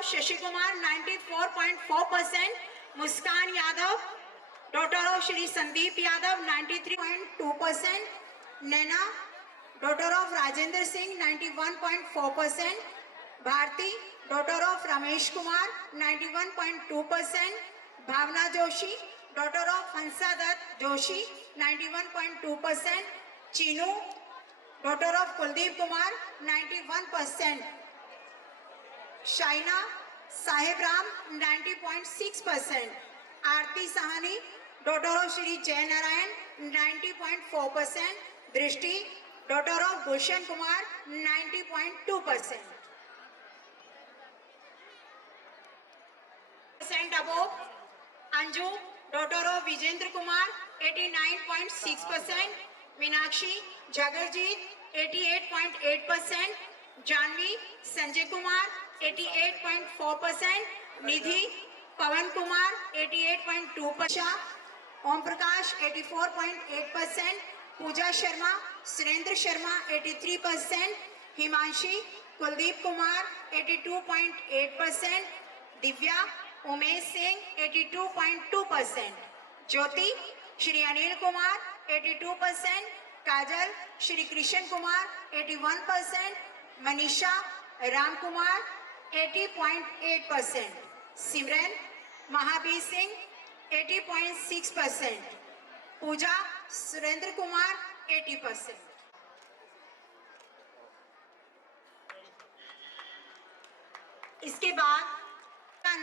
of Shashi Kumar 94.4%, Muskan Yadav, daughter of Shri Sandeep Yadav 93.2%, Naina, daughter of Rajendra Singh 91.4%, Bharti, daughter of Ramesh Kumar 91.2%, Bhavna Joshi, daughter of Hansadat Joshi 91.2%, Chinu, daughter of Kuldeep Kumar 91%, Shaina Sahib Ram 90.6%, Aarti Sahani, daughter of Shri Jay Narayan 90.4%, Drishti, daughter of Bhushan Kumar 90.2%. Above, Anju, daughter of Vijendra Kumar 89.6%, Meenakshi Jagarjeet 88.8%, Janvi Sanjay Kumar 88.4%, Nidhi Pawan Kumar 88.2%, Om Prakash 84.8%, Pooja Sharma Surendra Sharma 83%, Himanshi Kuldeep Kumar 82.8%, Divya Umesh Singh 82.2%, Jyoti Shri Anil Kumar 82%, Kajal Shri Krishan Kumar 81%, Manisha Ram Kumar 80.8%, Simran Mahabir Singh 80.6%, Pooja Surendra Kumar 80%. इसके बाद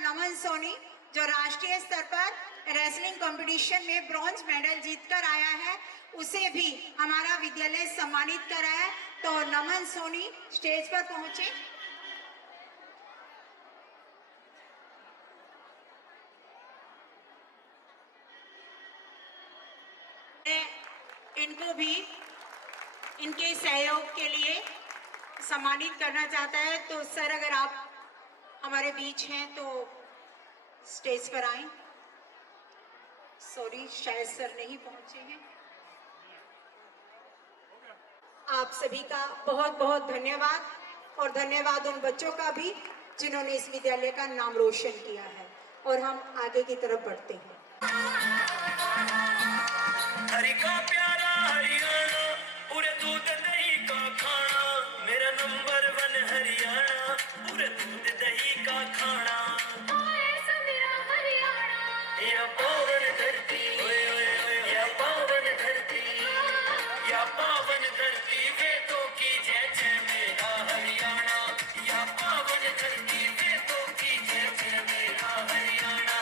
नमन सोनी जो राष्ट्रीय स्तर पर wrestling competition में bronze medal जीतकर आया है, उसे भी हमारा विद्यालय सम्मानित करा है। तो नमन सोनी स्टेज पर पहुंचे। इनको भी इनके सहयोग के लिए सम्मानित करना चाहता है। तो सर अगर आप हमारे बीच हैं तो स्टेज पर आएं। सॉरी शायद सर नहीं पहुंचे हैं। आप सभी का बहुत बहुत धन्यवाद और धन्यवाद उन बच्चों का भी जिन्होंने इस विद्यालय का नाम रोशन किया है। और हम आगे की तरफ बढ़ते हैं। हरि का प्यारा हरियाणा, पूरे दूध दही का खाना, मेरा नंबर 1 हरियाणा, पूरे दूध दही का खाना। ऐसा मेरा हरियाणा, या पावन धरती, या पावन धरती, या पावन धरती, वेदों की जय जय मेरा हरियाणा, या पावन धरती, वेदों की जय जय मेरा हरियाणा।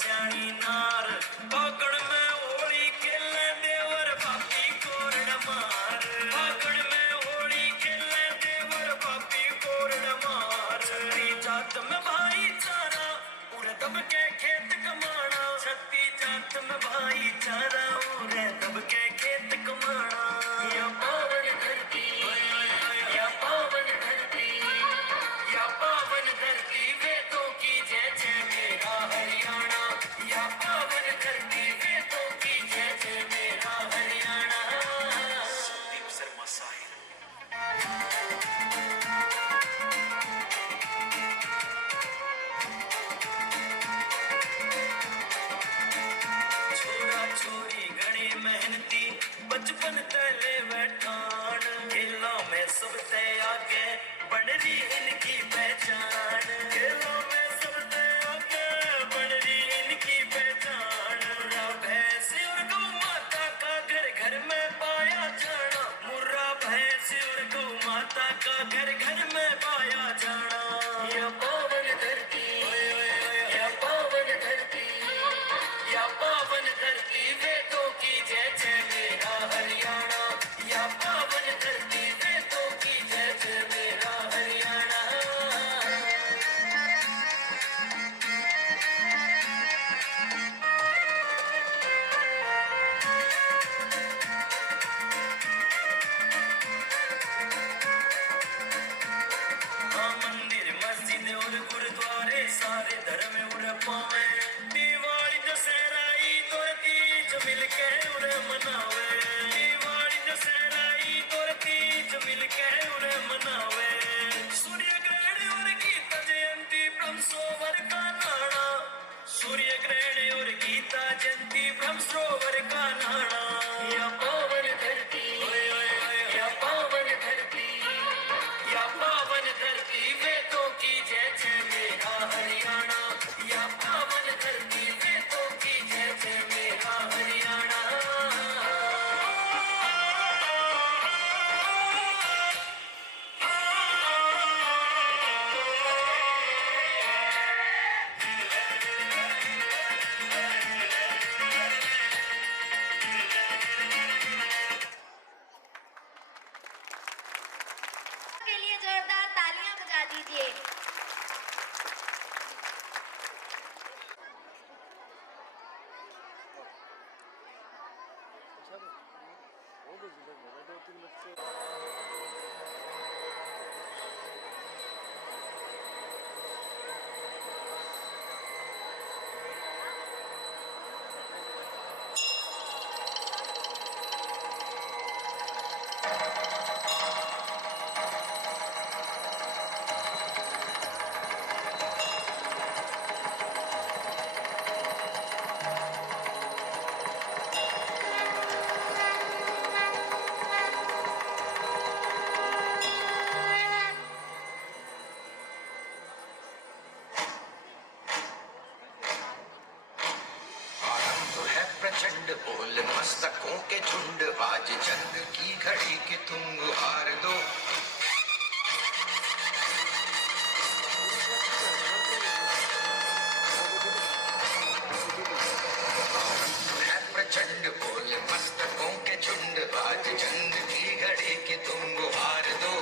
श्याणी नार पाकड़ में होली खेलने देवर बापी कोरण मार, पाकड़ में होली खेलने देवर बापी कोरण मार। छत्ती जात में भाईचारा, पूरे दब के खेत कमाना, छत्ती जात में भाईचारा, पूरे दब के खेत कमाना। या पावन धरती, या पावन धरती, या पावन धरती, वेदों की जय जय मेरा हरियाणा, या पावन धरती, वेदों की जय जय मेरा हरियाणा। संदीप शर्मा साहिब। छोरा छोरी घनी मेहनती, बचपन तले बैठान, खेलों में सबसे आगे बढ़ रही इनकी पहचान, खेलों में सबसे आगे बढ़ रही इनकी पहचान। मुर्रा भैंस और गौ माता का घर घर में पाया जाना, मुर्रा भैंस और गौ माता का घर घर में पाया जाना। या पावन धरती, या पावन धरती, या पावन धरती, वेदों की जय जय मेरा हरियाणा, या पावन धरती, वेदों की जय जय मेरा हरियाणा। के उरे मनावे दिवाली दशहरा ईद और तीज मिल के उरे मनावे सूर्य ग्रहण और गीता जयंती ब्रह्म सरोवर का नाना सूर्य ग्रहण और गीता जयंती ब्रह्म सरोवर का नाना या पावन धरती या पावन धरती या पावन धरती वेदों की जय जय मेरा हरियाणा या पावन धरती वेदों की जय जय मेरा हरियाणा के लिए जोरदार तालियां बजा दीजिए। प्रचंड बोल मस्तकों के झुंड आज जंग की घड़ी की तुम गुहार दो है प्रचंड बोल मस्तकों के झुंड आज जंग की घड़ी की तुम गुहार दो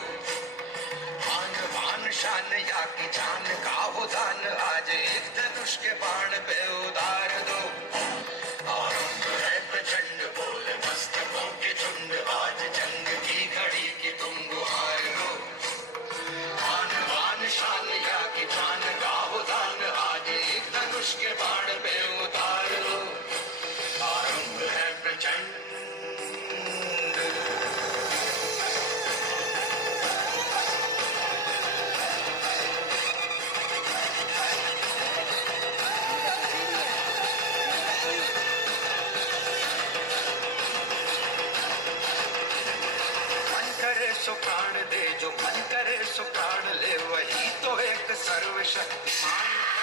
मान मान शान या की जान का हो दान आज एक धनुष के बाण पे उतार दो प्रचंड बोल मस्तकों के झुंड आज जंग की घड़ी की तुम गुहार दो मान मान शान या की जान गाहो दान आज एक धनुष के बाण पे उतार दो आरंभ है प्रचंड सो प्राण दे जो मन करे सो प्राण ले वही तो एक सर्वशक्तिमान है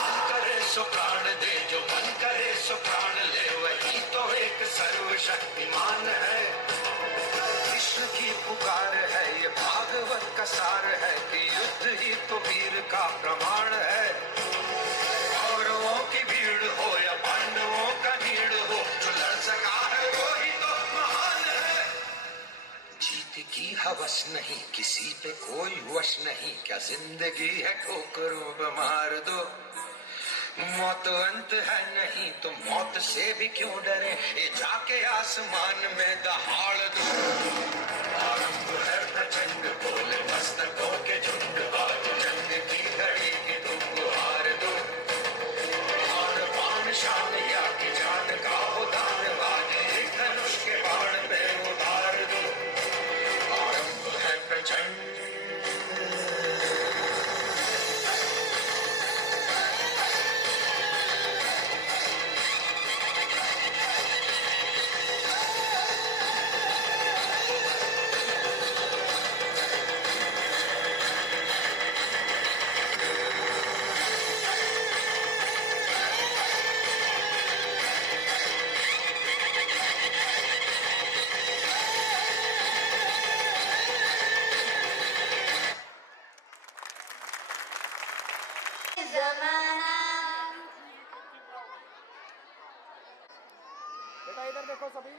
मन करे सो प्राण दे जो मन करे सो प्राण ले वही तो एक सर्वशक्तिमान है कृष्ण की पुकार है ये भागवत का सार है कि युद्ध ही तो वीर का प्रमाण है कौरवों की भीड़ हो या पांडवों का भीड़ हो जो लड़ सका है वो ही तो महान है जीत की हवस नहीं किसी पे कोई वश नहीं क्या जिंदगी है ठोकरों पे मार दो मौत अंत है नहीं तो मौत से भी क्यों डरे ये जाके आसमान में दहाड़ दो आरंभ है प्रचंड बोल मस्तकों के झुंड आज जंग की घड़ी की तुम गुहार दो और बाण शान या की जान का हो दान आज एक धनुष के बाण पे उतार दो आरंभ है प्रचंड बेटा इधर देखो सभी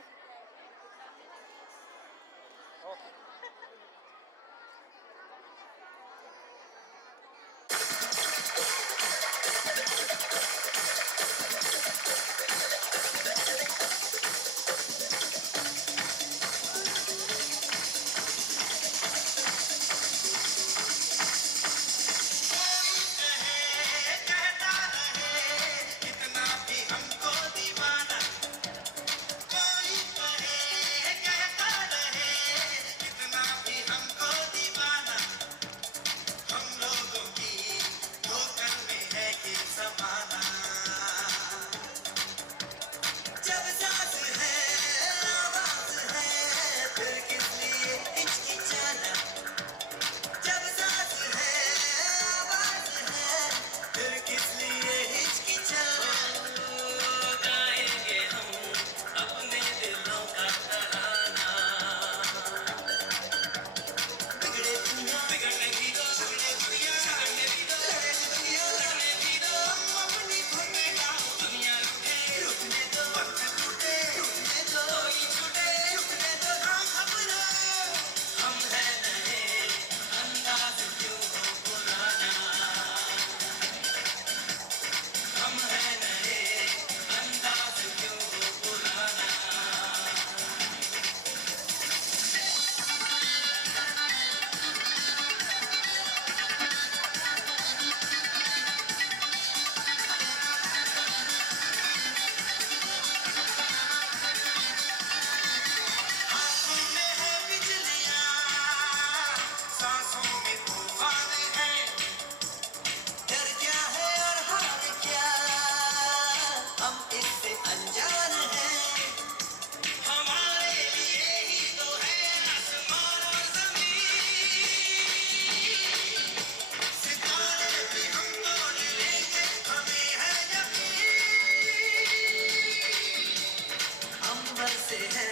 सफर से है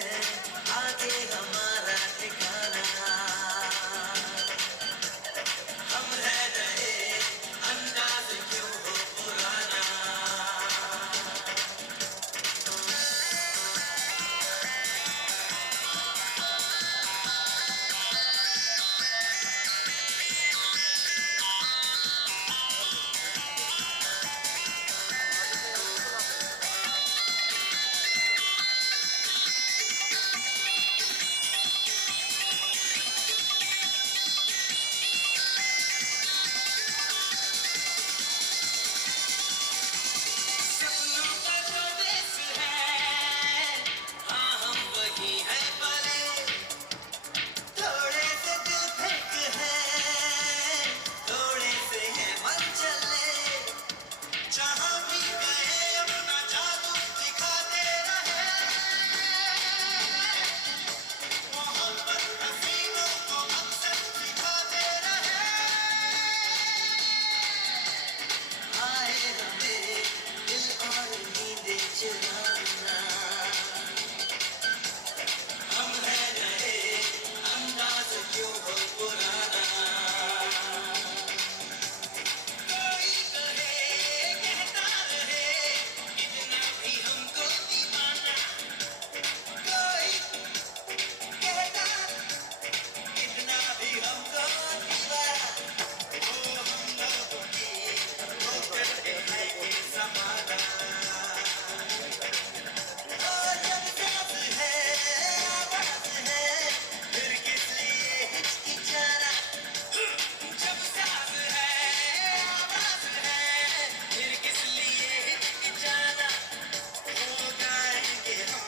आगे हमारा ठिकाना। हम है नए, अंदाज क्यों हो पुराना। सपनों का जो देश है, हाँ हम वही हैं पले। थोड़े से दिल फेंक है, थोड़े से है मन चले। जहाँ भी गए अपना जादू दिखाते रहे। मोहब्बत हसीनों को अक्सर दिखाते रहे। आए हमें दिल और नींदें चुराना। हम है नए, अंदाज क्यों हो पुराना। कोई कहे कहता रहे, कितना भी हमको दीवाना। कोई कहता कितना भी हमको दीवाना। वो हम लोगों की होकर के है ये ज़माना। ओ जब सांस है, आवाज़ है, फिर किस लिए हिचकिचाना। जब सांस है, आवाज़ है, फिर किस लिए हिचकिचाना। हो गाएंगे हम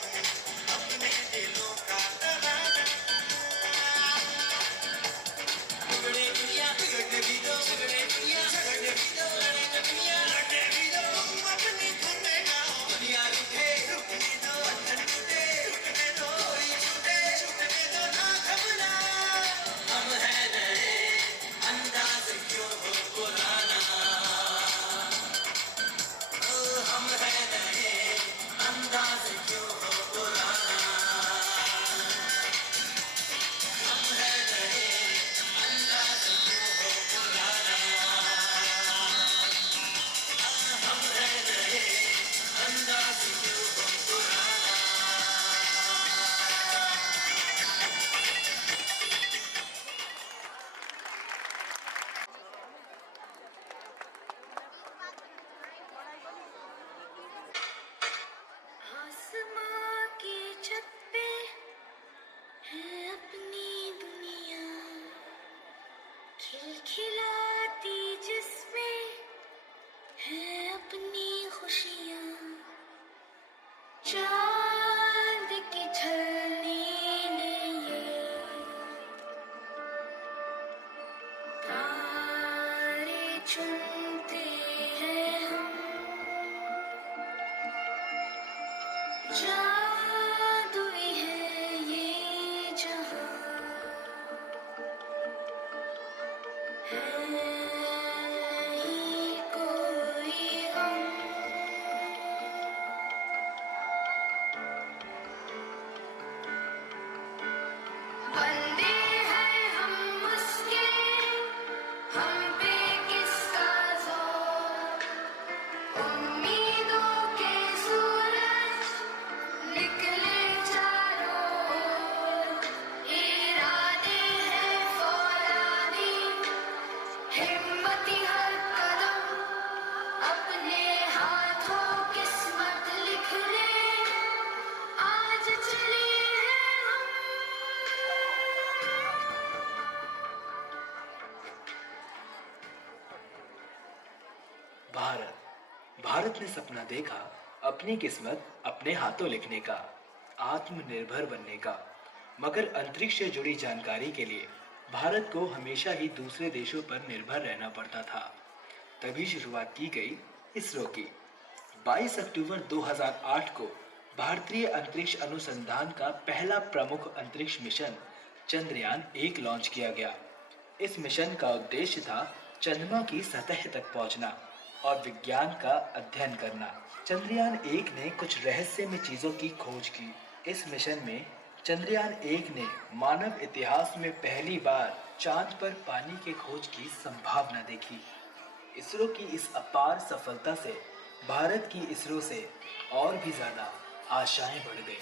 अपने दिलों का तराना। बिगड़े दुनिया बिगड़ने भी दो, बिगड़े दुनिया झगड़ने भी दो, लड़ने दुनिया लड़ने भी दो। तुम अपनी धुन में गाओ, दुनिया रुके रुकने दो, बंधन टूटे टूटने दो, कोई छूटे छूटने दो ना घबराओ। हम है नए, अंदाज क्यों हो पुराना। ओ हम है नए, अंदाज क्यों हो पुराना। हम है नए, अंदाज क्यों हो पुराना। हम है नए, अंदाज क्यों हो पुराना। आसमां की छत पे है अपनी दुनिया, खिलखिलाती जिसमें है अपनी खुशियाँ। चांद की छलनी ने ये तारे चुनते हैं हम। जादुई है ये जहां, है ही कोई गम। बंदे हैं हम उसके, हम पे किसका जोर। उम्मीदों के सूरज निकले चारों ओर। इरादे हैं फौलादी, हिम्मती हर कदम। अपने हाथों किस्मत लिख ले, आज चले हैं हम। भारत ने सपना देखा अपनी किस्मत अपने हाथों लिखने का, आत्मनिर्भर बनने का। मगर अंतरिक्ष से जुड़ी जानकारी के लिए भारत को हमेशा ही दूसरे देशों पर निर्भर रहना पड़ता था। तभी शुरुआत की गई इसरो की। 22 अक्टूबर 2008 को भारतीय अंतरिक्ष अनुसंधान का पहला प्रमुख अंतरिक्ष मिशन चंद्रयान-1 लॉन्च किया गया। इस मिशन का उद्देश्य था चंद्रमा की सतह तक पहुंचना और विज्ञान का अध्ययन करना। चंद्रयान-1 ने कुछ रहस्यमय चीजों की खोज की इस मिशन में चंद्रयान 1 ने मानव इतिहास में पहली बार चांद पर पानी के खोज की संभावना देखी। इसरो की इस अपार सफलता से भारत की इसरो से और भी ज्यादा आशाएं बढ़ गई।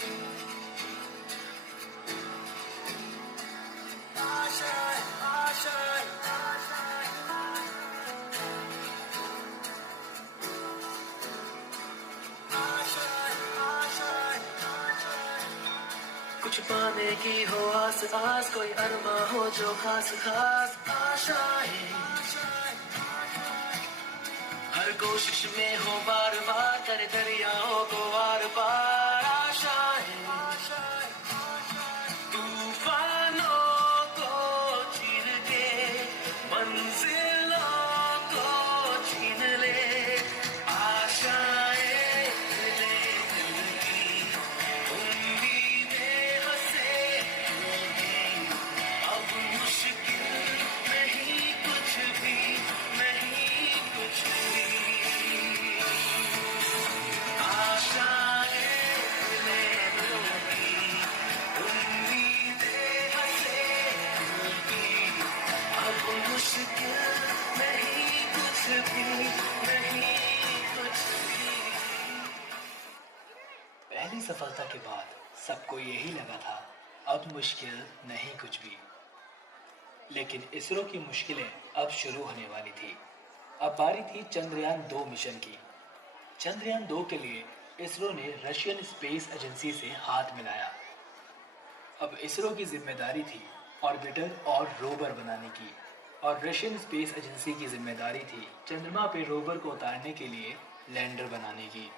कुछ पाने की हो आस आस, कोई अरमा हो जो खास खास आशाएं, हर कोशिश में हो बार बार, करे दरियाओं को आर पार आशाएं, तूफानों को चीर के मंजिलों को छीन ले आशाएं, ले दिल की उम्मीदें हंसे होगी, अब मुश्किल नहीं कुछ भी, नहीं कुछ भी, आशाएं ले होगी, उम्मीदें हंसे होगी, अब मुश्किल नहीं कुछ भी, नहीं कुछ भी। पहली सफलता के बाद सबको यही लगा था अब मुश्किल नहीं कुछ भी। लेकिन इसरो की मुश्किलें अब शुरू होने वाली थी। अब बारी थी चंद्रयान 2 मिशन की। चंद्रयान 2 के लिए इसरो ने रशियन स्पेस एजेंसी से हाथ मिलाया। अब इसरो की जिम्मेदारी थी ऑर्बिटर और रोवर बनाने की, और रशियन स्पेस एजेंसी की जिम्मेदारी थी चंद्रमा पे रोवर को उतारने के लिए लैंडर बनाने की।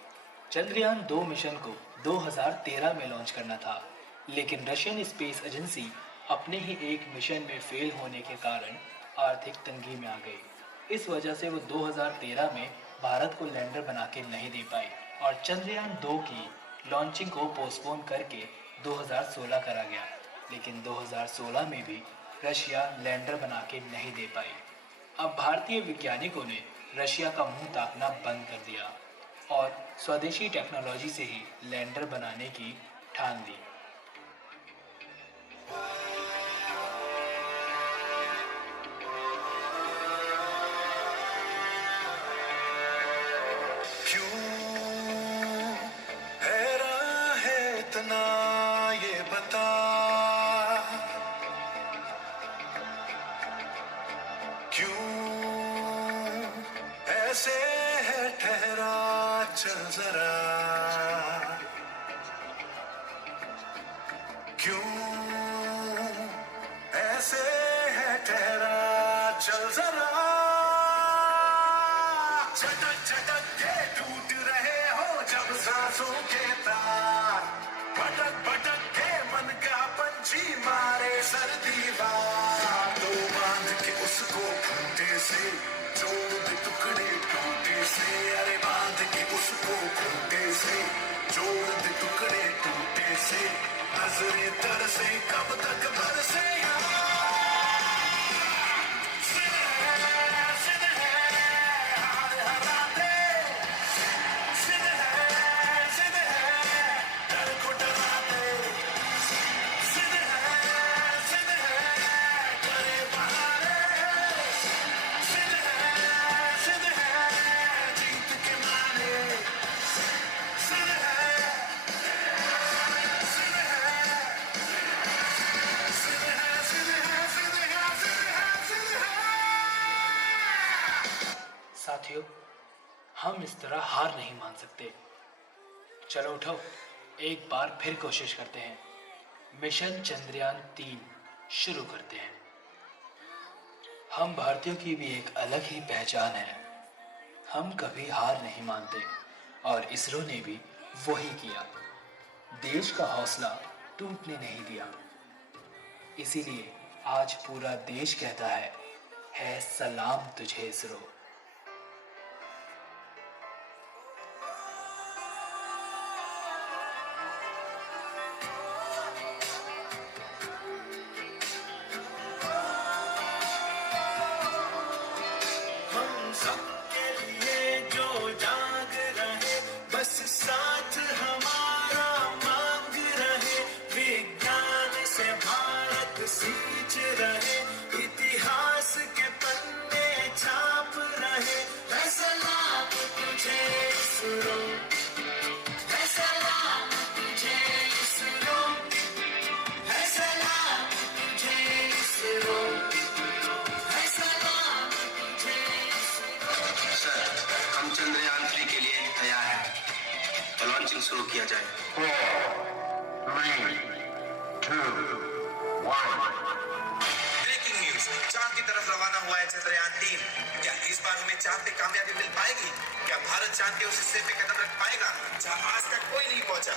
चंद्रयान 2 मिशन को 2013 में लॉन्च करना था, लेकिन रशियन स्पेस एजेंसी अपने ही एक मिशन में फेल होने के कारण आर्थिक तंगी में आ गई। इस वजह से वो 2013 में भारत को लैंडर बना के नहीं दे पाई और चंद्रयान 2 की लॉन्चिंग को पोस्टपोन करके 2016 करा गया। लेकिन 2016 में भी रशिया लैंडर बना के नहीं दे पाई। अब भारतीय वैज्ञानिकों ने रशिया का मुंह ताकना बंद कर दिया और स्वदेशी टेक्नोलॉजी से ही लैंडर बनाने की ठान ली। हैरान है इतना ये बता, क्यों ऐसे है ठहरा, चल जरा, क्यों ऐसे है ठहरा, चल जरा, झटक झटक के टूट रहे हो जब सांसों के तार, भटक भटक के मन का पंछी मारे सर्दी बार, तो बांध के उसको खूंटे से, जोड़ दे टुकड़े टूटे से, अरे बांध के उसको खूंटे से, जोड़ दे टुकड़े टूटे से, नजरें तरसे कब तक बरसे साथियों, हम इस तरह हार नहीं मान सकते। चलो उठो, एक बार फिर कोशिश करते हैं। मिशन चंद्रयान 3 शुरू करते हैं। हम भारतीयों की भी एक अलग ही पहचान है। हम कभी हार नहीं मानते और इसरो ने भी वही किया। देश का हौसला टूटने नहीं दिया। इसीलिए आज पूरा देश कहता है सलाम तुझे इसरो। हम सबके लिए जो जाग रहे, बस साथ हमारा मांग रहे। ब्रेकिंग न्यूज, चांद की तरफ रवाना हुआ है चंद्रयान-3। क्या इस बार हमें चांद पे कामयाबी मिल पाएगी? क्या भारत चांद के उस हिस्से पे कदम रख पाएगा जहां आज तक कोई नहीं पहुंचा?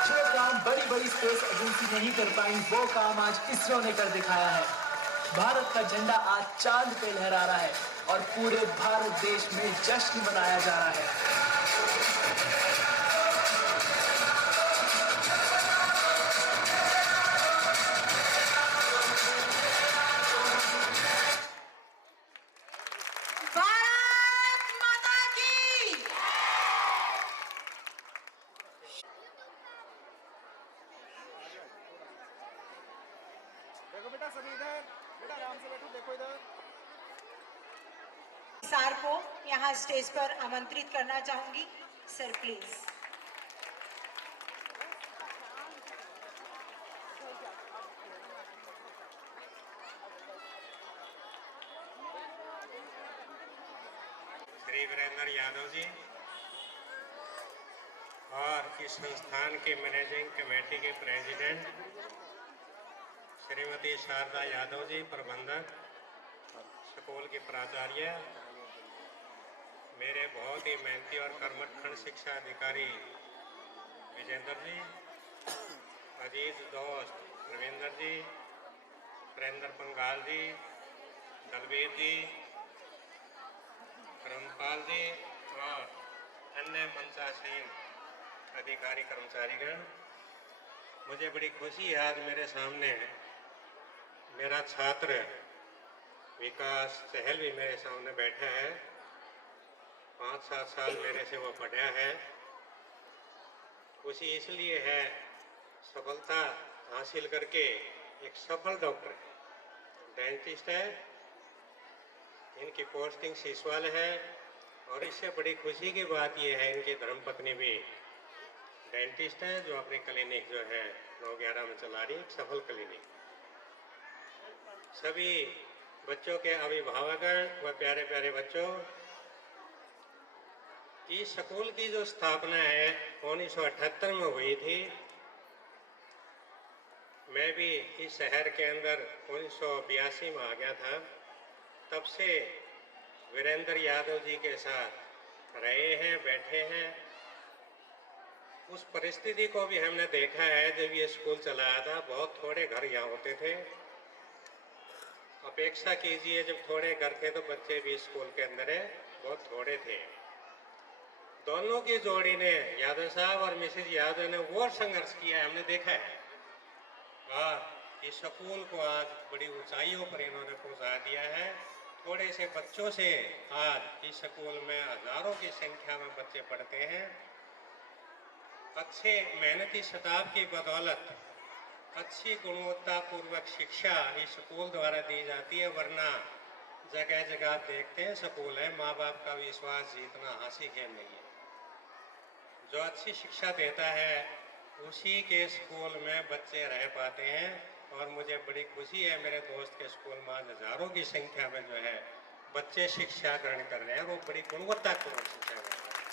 जो काम बड़ी बड़ी स्पेस एजेंसी नहीं कर पाई वो काम आज इसरो ने कर दिखाया है। भारत का झंडा आज चांद पे लहरा रहा है और पूरे भारत देश में जश्न मनाया जा रहा है। भारत माता की। देखो बेटा सभी इधर, बेटा आराम से बैठो, देखो इधर। सर को यहाँ स्टेज पर आमंत्रित करना चाहूंगी। Sir please. श्री वीरेंद्र यादव जी और इस संस्थान के मैनेजिंग कमेटी के प्रेसिडेंट श्रीमती शारदा यादव जी, प्रबंधक, स्कूल के प्राचार्य, मेरे बहुत ही मेहनती और कर्मठ खंड शिक्षा अधिकारी विजेंद्र जी, अजीज दोस्त रविंद्र जी, प्रेंद्र पंगाल जी, दलवीर जी, रामपाल जी और अन्य मंचासीन अधिकारी कर्मचारीगण, मुझे बड़ी खुशी है आज मेरे सामने मेरा छात्र विकास चहल भी मेरे सामने बैठा है। 5-7 साल मेरे से वो पढ़ा है। खुशी इसलिए है, सफलता हासिल करके एक सफल डॉक्टर है, डेंटिस्ट है, इनकी पोस्टिंग सिसवाल है और इससे बड़ी खुशी की बात यह है इनकी धर्मपत्नी भी डेंटिस्ट है जो अपनी क्लिनिक जो है 9-11 में चला रही है, एक सफल क्लिनिक। सभी बच्चों के अभिभावकगण व प्यारे प्यारे बच्चों, इस स्कूल की जो स्थापना है 1978 में हुई थी। मैं भी इस शहर के अंदर 1982 में आ गया था। तब से वीरेंद्र यादव जी के साथ रहे हैं, बैठे हैं। उस परिस्थिति को भी हमने देखा है जब ये स्कूल चलाया था। बहुत थोड़े घर यहाँ होते थे। अपेक्षा कीजिए, जब थोड़े घर थे तो बच्चे भी स्कूल के अंदर है बहुत थोड़े थे। दोनों की जोड़ी ने, यादव साहब और मिसेज यादव ने वो संघर्ष किया, हमने देखा है। और इस स्कूल को आज बड़ी ऊंचाइयों पर इन्होंने पहुंचा दिया है। थोड़े से बच्चों से आज इस स्कूल में हजारों की संख्या में बच्चे पढ़ते हैं। अच्छे मेहनती स्टाफ की बदौलत अच्छी गुणवत्तापूर्वक शिक्षा इस स्कूल द्वारा दी जाती है। वरना जगह जगह देखते हैं स्कूल है, माँ बाप का विश्वास जीतना हासिल खेल नहीं है। जो अच्छी शिक्षा देता है उसी के स्कूल में बच्चे रह पाते हैं। और मुझे बड़ी खुशी है, मेरे दोस्त के स्कूल में आज हजारों की संख्या में जो है बच्चे शिक्षा ग्रहण कर रहे हैं, वो बड़ी गुणवत्तापूर्ण शिक्षा ग्रहण कर रहे हैं।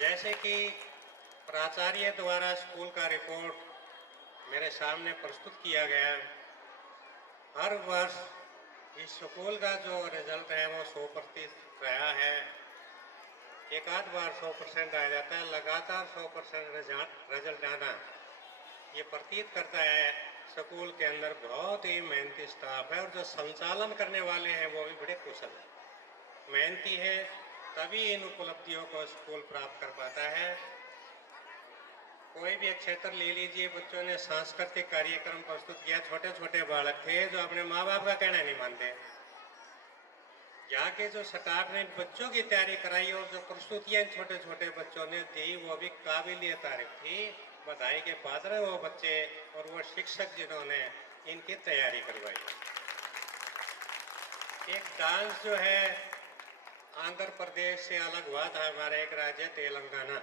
जैसे कि प्राचार्य द्वारा स्कूल का रिपोर्ट मेरे सामने प्रस्तुत किया गया, हर वर्ष इस स्कूल का जो रिजल्ट है वो 100% रहा है। एक आध बार 100% आ जाता है, लगातार 100% रिजल्ट आना ये प्रतीत करता है स्कूल के अंदर बहुत ही मेहनती स्टाफ है और जो संचालन करने वाले हैं वो भी बड़े कुशल हैं, मेहनती है, तभी इन उपलब्धियों को स्कूल प्राप्त कर पाता है। कोई भी एक क्षेत्र ले लीजिए, बच्चों ने सांस्कृतिक कार्यक्रम प्रस्तुत किया, छोटे छोटे बालक थे जो अपने माँ बाप का कहना नहीं मानते। यहाँ के जो स्टाफ ने बच्चों की तैयारी कराई और जो प्रस्तुतियां छोटे छोटे बच्चों ने दी वो भी काबिलियत तारीफ थी, बधाई के पात्र है वो बच्चे और वो शिक्षक जिन्होंने इनकी तैयारी करवाई। एक डांस जो है आंध्र प्रदेश से अलग हुआ था, हमारा एक राज्य तेलंगाना,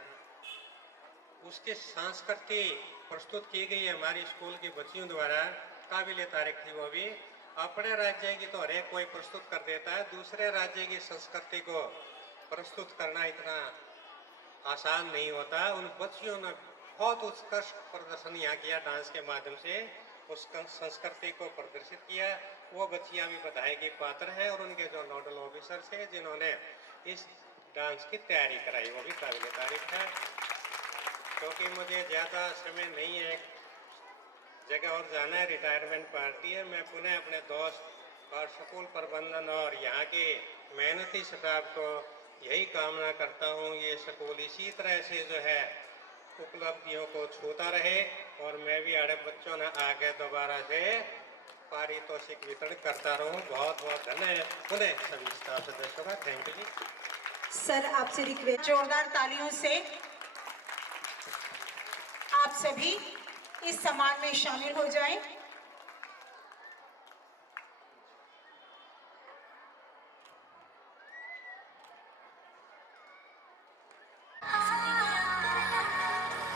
उसकी संस्कृति प्रस्तुत की गई हमारी स्कूल की बच्चियों द्वारा, काबिल तारीफ थी। वो भी अपने राज्य की तो हर एक कोई प्रस्तुत कर देता है, दूसरे राज्य की संस्कृति को प्रस्तुत करना इतना आसान नहीं होता। उन बच्चियों ने बहुत उत्कृष्ट प्रदर्शन यहाँ किया, डांस के माध्यम से उस संस्कृति को प्रदर्शित किया। वो बच्चियाँ भी बधाई की पात्र हैं और उनके जो नोडल ऑफिसर थे जिन्होंने इस डांस की तैयारी कराई वो भी काबिल तारीफ है। क्योंकि मुझे ज़्यादा समय नहीं है, जगह और जाना है, रिटायरमेंट पार्टी है, मैं पुनः अपने दोस्त और स्कूल प्रबंधन और यहाँ के मेहनती स्टाफ को यही कामना करता हूँ ये स्कूल इसी तरह से जो है उपलब्धियों को छूता रहे और मैं भी आड़े बच्चों ने आगे दोबारा से पारितोषिक वितरण करता रहूँ। बहुत बहुत धन्यवाद पुनः सभी स्टाफ सदस्यों का, थैंक यू जी। सर आपसे रिक्वेस्ट, जोरदार तालियों से आप सभी इस सम्मान में शामिल हो जाएं।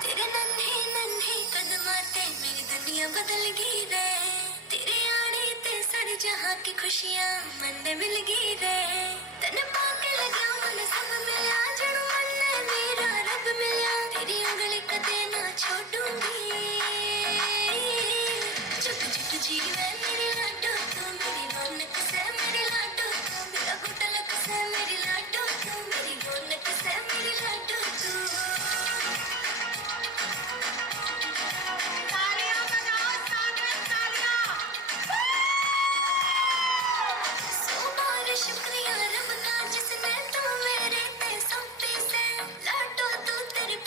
तेरे नन्हे नन्हे कदमाते मेरी दुनिया बदल गई रे, तेरे आने ते सारी जहां की खुशियां मन में मिल गई रे, तन पाके लगा मन सब मिला, जड़ों मन मेरा रब मिला, तेरी उंगली कदे ना छोड़ूंगी, जुट जुट जी मैं मेरी लाडो तू, मेरी रौनक से मेरी लाडो तू, मेरा गुटलक से मेरी लाडो तू, मेरी रौनक से मेरी लाडो तू। तालियां बजाओ, साथ में तालियां। सो बार शुक्रिया रब का जिसने तू मेरे पे सौंपी से, लाडो तू तेरी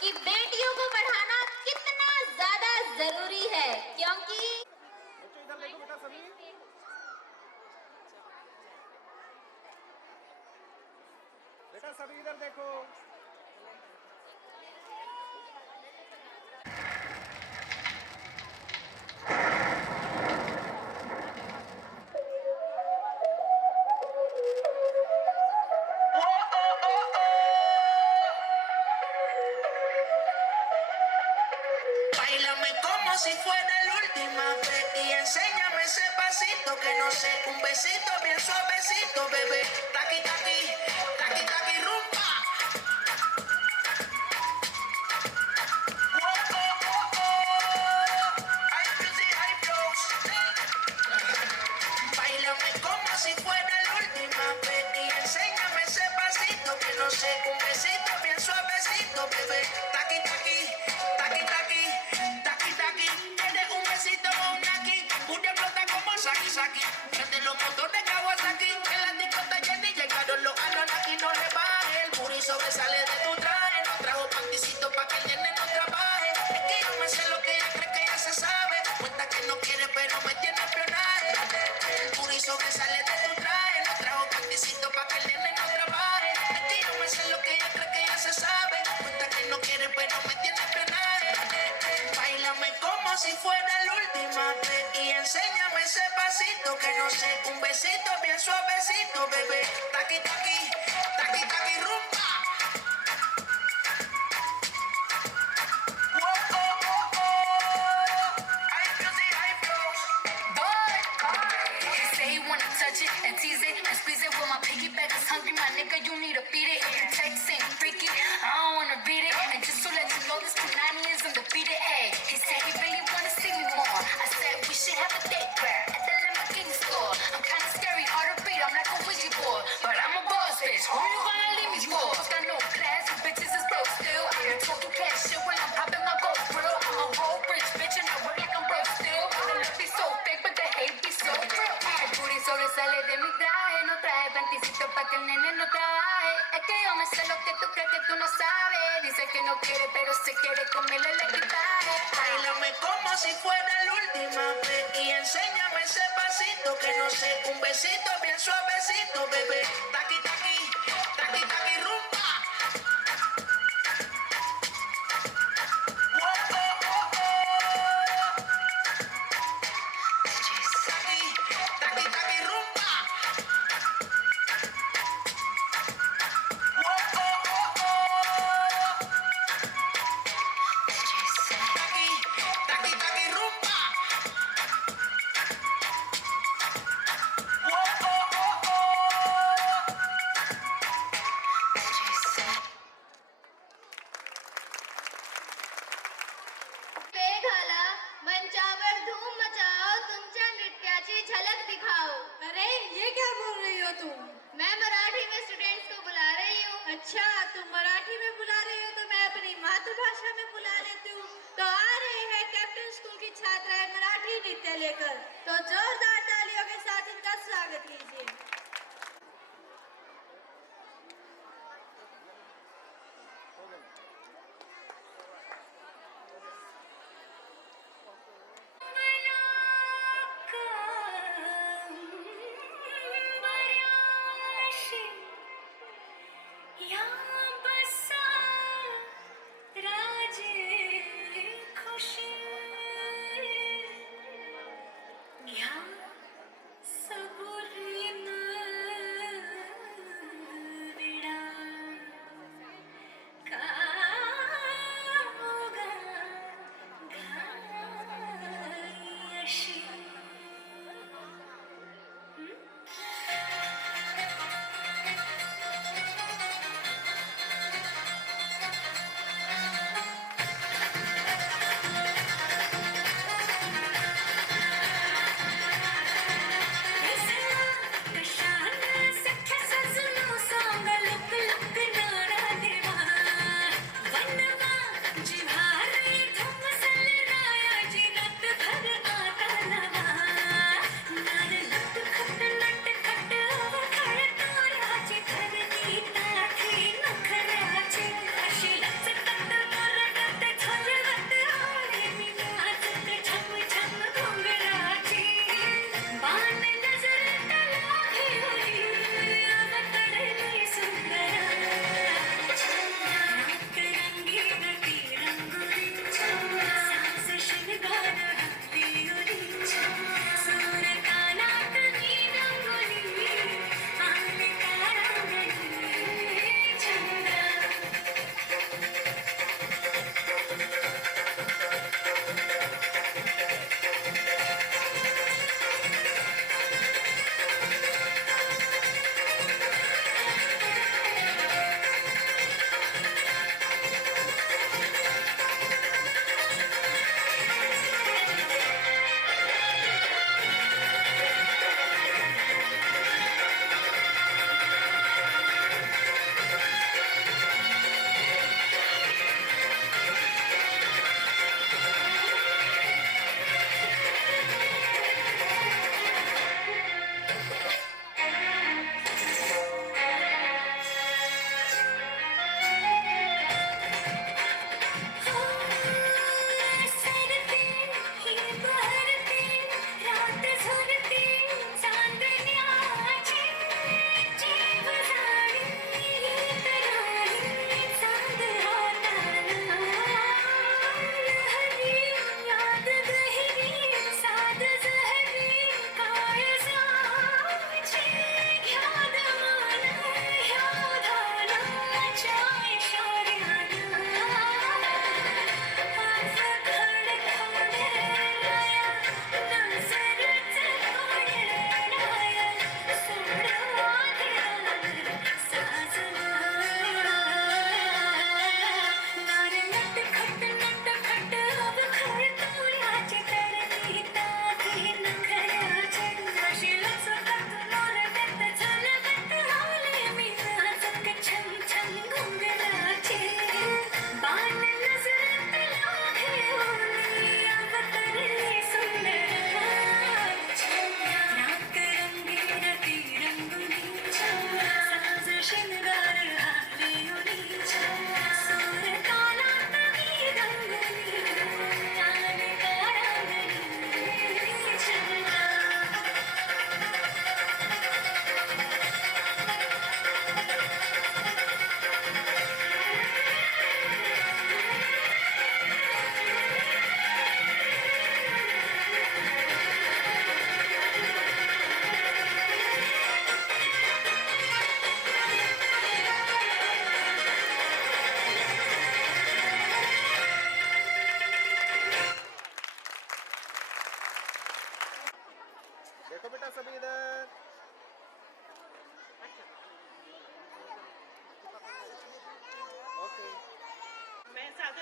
कि बेटियों को पढ़ाना कितना ज्यादा जरूरी है, क्योंकि बच्चों इधर देखो बेटा सभी। बेटा सभी इधर देखो। Báilame como si fuera la última vez y enséñame ese pasito que no sé, un besito bien suavecito, bebé. Taqui taqui, taqui taqui rumba. Oh, oh, oh, oh. Hay music, hay flows. Báilame como si fuera la última vez y enséñame ese pasito que no sé, un besito bien suavecito, bebé. Taqui taqui, taqui taqui, taqui taqui. Tienes un besito con un aquí, una explota como Saki Saki. Prende los motores Kawasaki, en la discota Jenny llegaron los Anunnaki, no le baje. El booty sobresale de tu traje, no trajo panticito pa' que el nene no trabaje. Es que yo me sé lo que ella cree que ella se sabe. Cuenta que no quiere pero me tiene espionaje. El booty sobresale de tu traje, no trajo panticito pa' que el nene no trabaje. Es que yo me sé lo que ella cree que ella se sabe. Cuenta que no quiere pero me tiene espionaje. Báilame como si fuera la última vez y enséñame ese pasito que no sé, un besito bien suavecito, bebé. Taqui taqui, taqui taqui rumba. Oh, oh, oh, oh. Hay music, hay flows. he say he wanna touch it and tease it and squeeze it. When my piggyback is hungry, my nigga, you need to feed it. If the text ain't freaky, I don't wanna read it. And just to let you know, this Punani is undefeated. Ay, he said he really wanna see me more. I said we should have a date where at the Lamborghini store. I'm kinda scary, hard to beat, I'm like a Ouija board, but I'm a boss bitch. Who you gonna leave me for? Got no class, you bitches is broke still. I been talking cash shit when I'm popping my gold grill. I'm a whole rich bitch and I work like I'm broke still. The love be so fake, but the hate be so real. El booty sobresale de mi traje, no traje panticito pa' que el nene no trabaje. Es que yo me sé lo que tú crees que tú no sabes. Dice que no quiere, pero se quiere comerle el equipaje. Báilame como si fuera la última vez y enséñame ese pasito que no sé, un besito bien suavecito, bebé. Taqui taqui, taqui taqui rumba. Oh, oh, oh, oh. Taqui, taqui taqui rumba. Oh, oh, oh, oh. Taqui, taqui taqui rumba. Oh, oh, oh, oh. वेग आला, मंचावर धूम मचाओ, तुमच्या नृत्याची झलक दिखाओ. अरे ये क्या बोल रही हो तुम? मैं मराठी में स्टूडेंट्स को बुला रही हूँ. अच्छा, तुम मराठी में बुला रही हो तो मैं अपनी मातृभाषा में बुला लेती हूँ. तो आ रहे हैं कैप्टन स्कूल की छात्राएं मराठी नृत्य लेकर. तो जोरदार तालियों के साथ इनका स्वागत कीजिए. या बसा राज खुशी, या सबुरी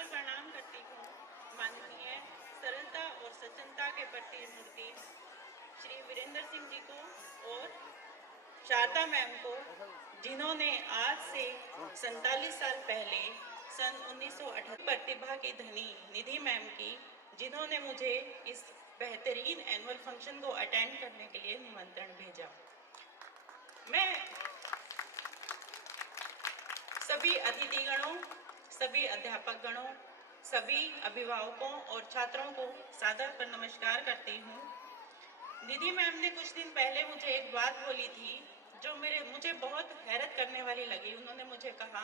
नमस्कार प्रणाम करती हूँ माननीय सरलता और सज्जनता के प्रतिमूर्ति श्री वीरेंद्र सिंह जी को और शारदा मैम को, जिन्होंने आज से 47 साल पहले सन 1978 प्रतिभा की धनी निधि मैम की, जिन्होंने मुझे इस बेहतरीन एनुअल फंक्शन को अटेंड करने के लिए निमंत्रण भेजा। मैं सभी अतिथिगणों, सभी अध्यापकगणों, सभी अभिभावकों और छात्रों को सादर पर नमस्कार करती हूँ। निधि मैम ने कुछ दिन पहले मुझे एक बात बोली थी जो मुझे बहुत हैरत करने वाली लगी। उन्होंने मुझे कहा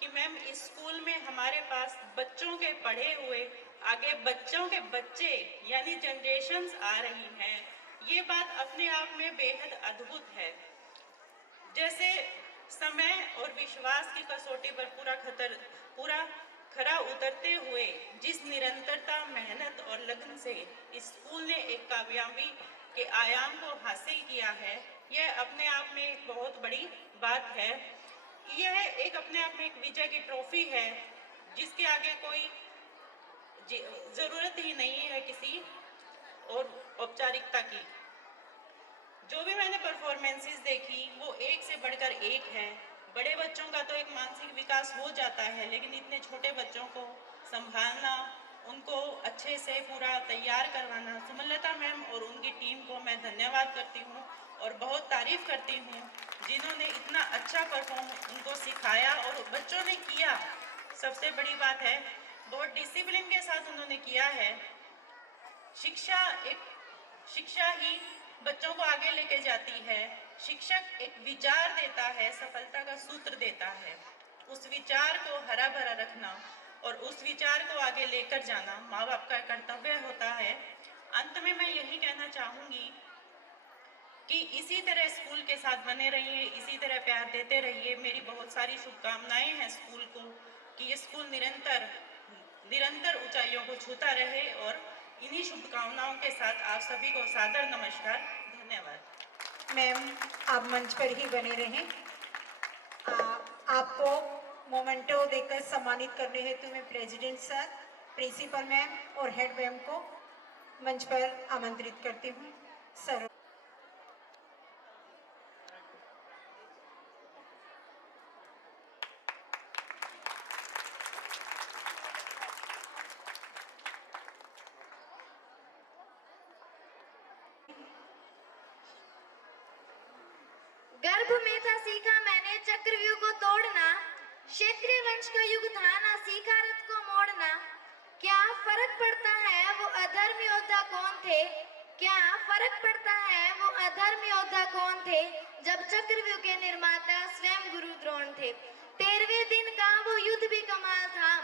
कि मैम, इस स्कूल में हमारे पास बच्चों के पढ़े हुए आगे बच्चों के बच्चे यानी जनरेशन्स आ रही हैं। ये बात अपने आप में बेहद अद्भुत है। जैसे समय और विश्वास की कसौटी पर पूरा खरा उतरते हुए जिस निरंतरता, मेहनत और लगन से इस स्कूल ने एक कामयाबी के आयाम को हासिल किया है, यह अपने आप में एक बहुत बड़ी बात है। यह एक अपने आप में एक विजय की ट्रॉफी है जिसके आगे कोई ज़रूरत ही नहीं है किसी और औपचारिकता की। जो भी मैंने परफॉर्मेंसेस देखी वो एक से बढ़कर एक है। बड़े बच्चों का तो एक मानसिक विकास हो जाता है, लेकिन इतने छोटे बच्चों को संभालना, उनको अच्छे से पूरा तैयार करवाना, सुमलता मैम और उनकी टीम को मैं धन्यवाद करती हूँ और बहुत तारीफ करती हूँ, जिन्होंने इतना अच्छा परफॉर्म उनको सिखाया और बच्चों ने किया। सबसे बड़ी बात है, बहुत डिसिप्लिन के साथ उन्होंने किया है। शिक्षा ही बच्चों को आगे लेके जाती है। शिक्षक एक विचार देता है, सफलता का सूत्र देता है। उस विचार को हरा भरा रखना और उस विचार को आगे लेकर जाना माँ बाप का कर्तव्य होता है। अंत में मैं यही कहना चाहूँगी कि इसी तरह स्कूल के साथ बने रहिए, इसी तरह प्यार देते रहिए। मेरी बहुत सारी शुभकामनाएं हैं स्कूल को कि ये स्कूल निरंतर ऊंचाइयों को छूता रहे और इन्हीं शुभकामनाओं के साथ आप सभी को सादर नमस्कार, धन्यवाद। मैम, आप मंच पर ही बने रहें। आपको मोमेंटो देकर सम्मानित करने हेतु मैं प्रेसिडेंट सर, प्रिंसिपल मैम और हेड मैम को मंच पर आमंत्रित करती हूँ। सर, गर्भ में था सीखा मैंने चक्रव्यूह को तोड़ना, क्षेत्रीय वंश का युग था ना सीखा रथ को मोड़ना। क्या फर्क पड़ता है वो अधर्म योद्धा कौन थे, क्या फर्क पड़ता है वो अधर्म योद्धा कौन थे, जब चक्रव्यूह के निर्माता स्वयं गुरु द्रोण थे। 13वें दिन का वो युद्ध भी कमाल था,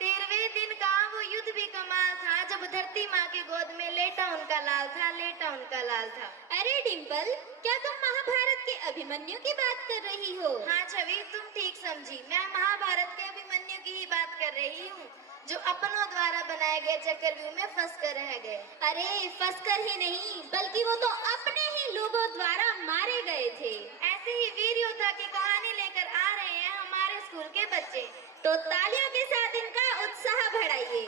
13वें दिन का वो युद्ध भी कमाल था, जब धरती माँ की गोद में लेटा उनका लाल था, लेटा उनका लाल था। अरे डिम्पल, क्या तुम महाभारत के अभिमन्यु की बात कर रही हो? हाँ छवि, तुम ठीक समझी। मैं महाभारत के अभिमन्यु की ही बात कर रही हूँ, जो अपनों द्वारा बनाए गए चक्रव्यूह में फंस कर रह गए। अरे फंस कर ही नहीं, बल्कि वो तो अपने ही लोगों द्वारा मारे गए थे। ऐसे ही वीर योद्धा की कहानी लेकर आ रहे हैं हमारे स्कूल के बच्चे, तो तालियों के साथ इनका उत्साह बढ़ाइए।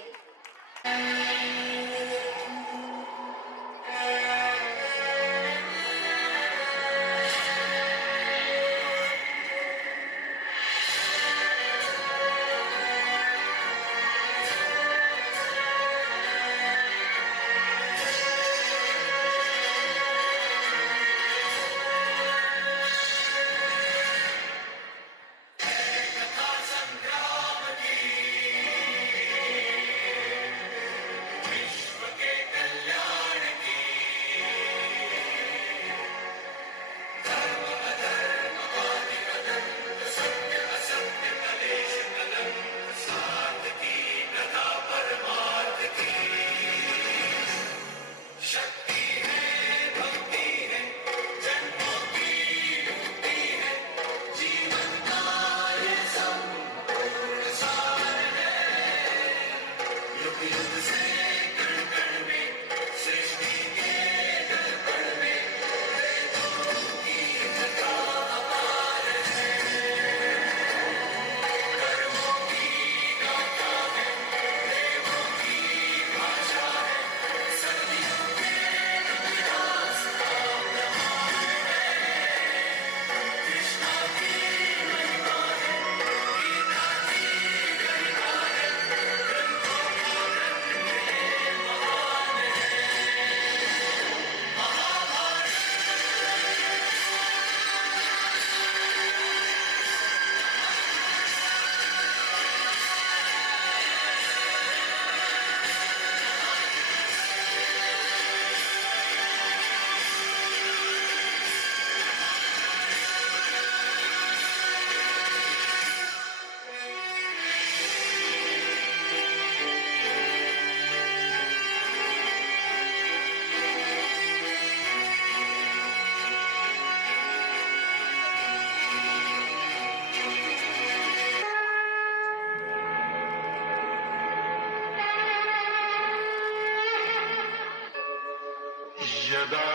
यदा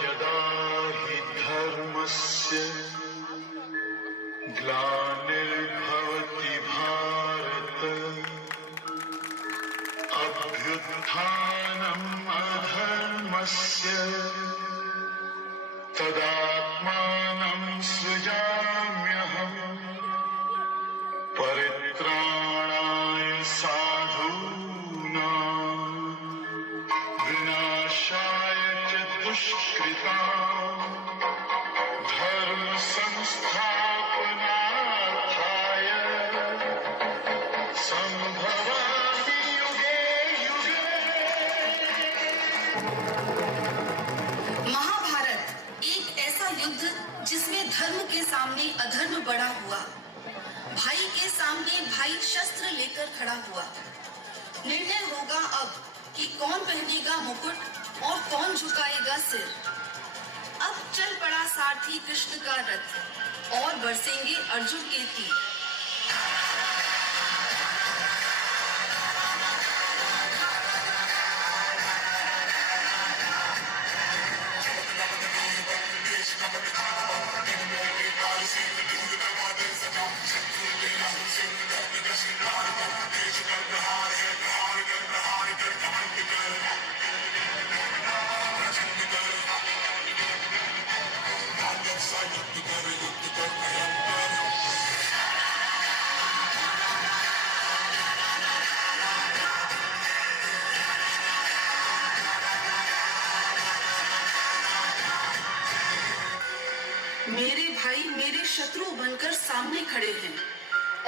यदा हि धर्मस्य ग्लानिर्भवति भारत अभ्युत्थानम् अधर्मस्य तदात्मानं सृजाम्यहम् परित्राणाय साधूनां विनाशाय च दुष्कृताम् धर्म संस्थापनार्थाय संभवामि युगे युगे। महाभारत एक ऐसा युद्ध जिसमें धर्म के सामने अधर्म बड़ा हुआ, भाई के सामने भाई शस्त्र लेकर खड़ा हुआ। निर्णय होगा अब कि कौन पहनेगा मुकुट और कौन झुकाएगा सिर। अब चल पड़ा सारथी कृष्ण का रथ और बरसेंगे अर्जुन के तीर। मेरे भाई मेरे शत्रु बनकर सामने खड़े हैं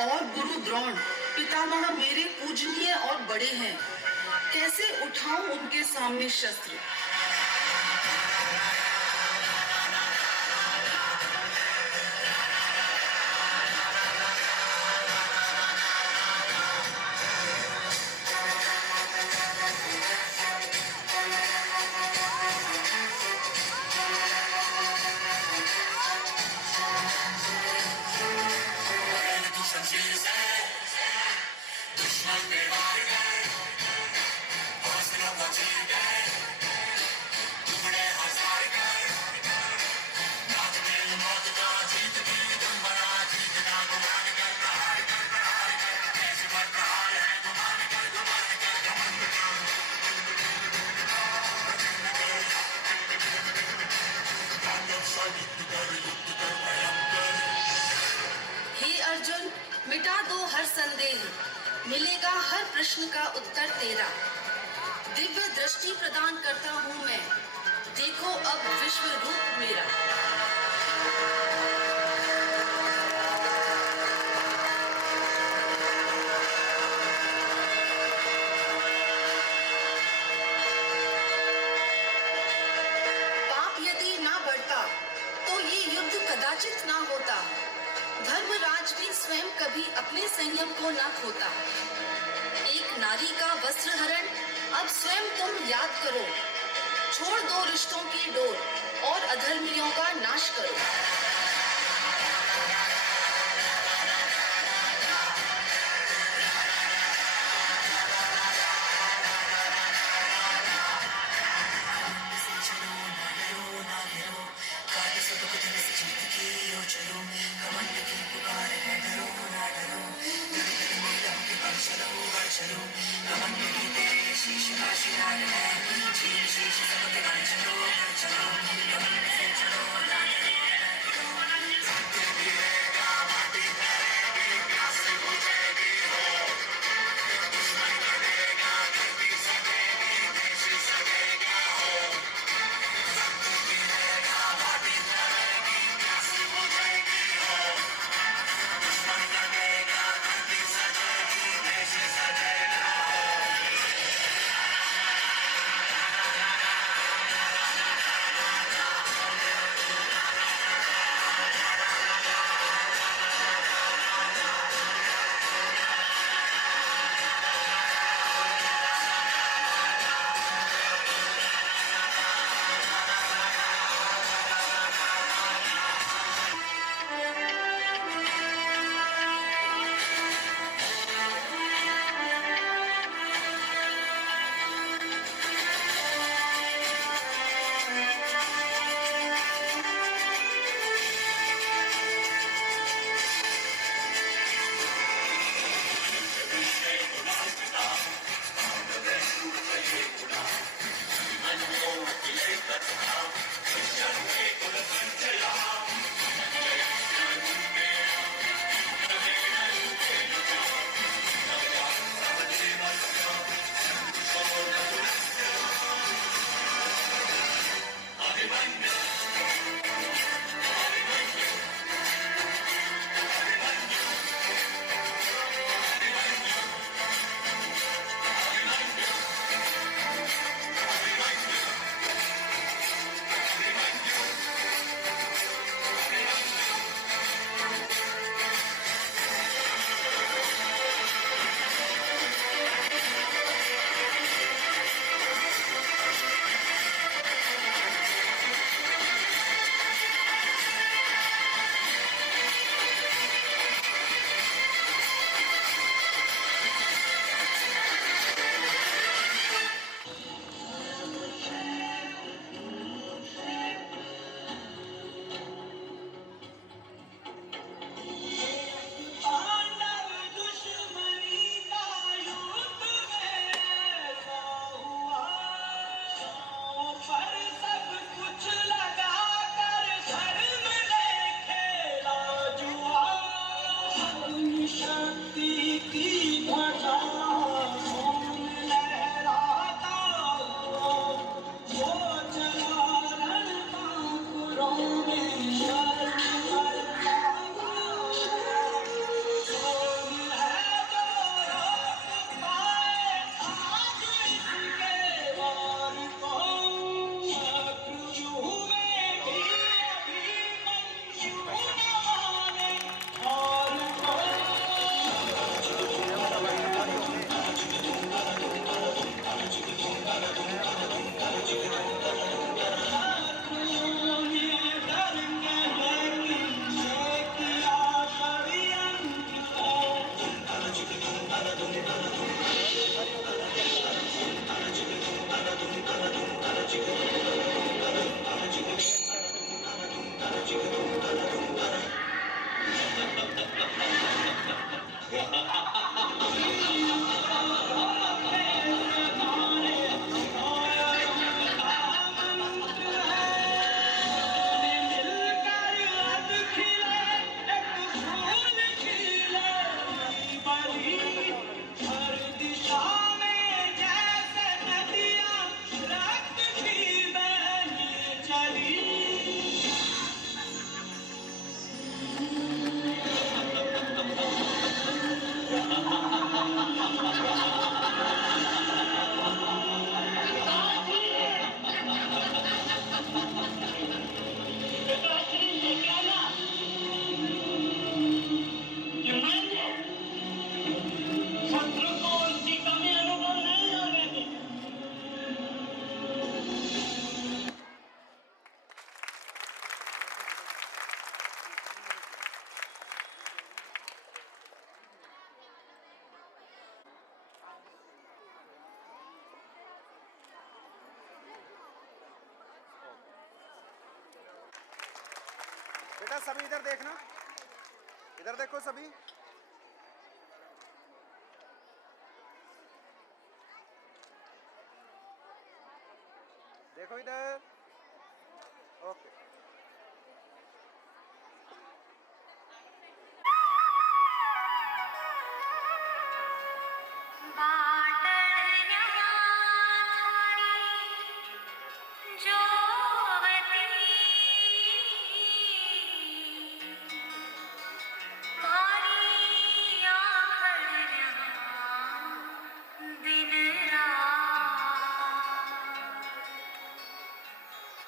और गुरु द्रोण पितामह मेरे पूजनीय और बड़े हैं। कैसे उठाऊं उनके सामने शस्त्र। हे अर्जुन, मिटा दो हर संदेह, मिलेगा हर प्रश्न का उत्तर तेरा। दिव्य दृष्टि प्रदान करता हूँ मैं, देखो अब विश्व रूप मेरा। पाप यदि ना बढ़ता तो ये युद्ध कदाचित ना होता। धर्मराज भी स्वयं कभी अपने संयम को न खोता। एक नारी का वस्त्र हरण अब स्वयं तुम याद करो। छोड़ दो रिश्तों की डोर और अधर्मियों का नाश करो। चलो बेटा सभी इधर देखना, इधर देखो सभी। देखो इधर। ओके।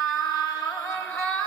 आओ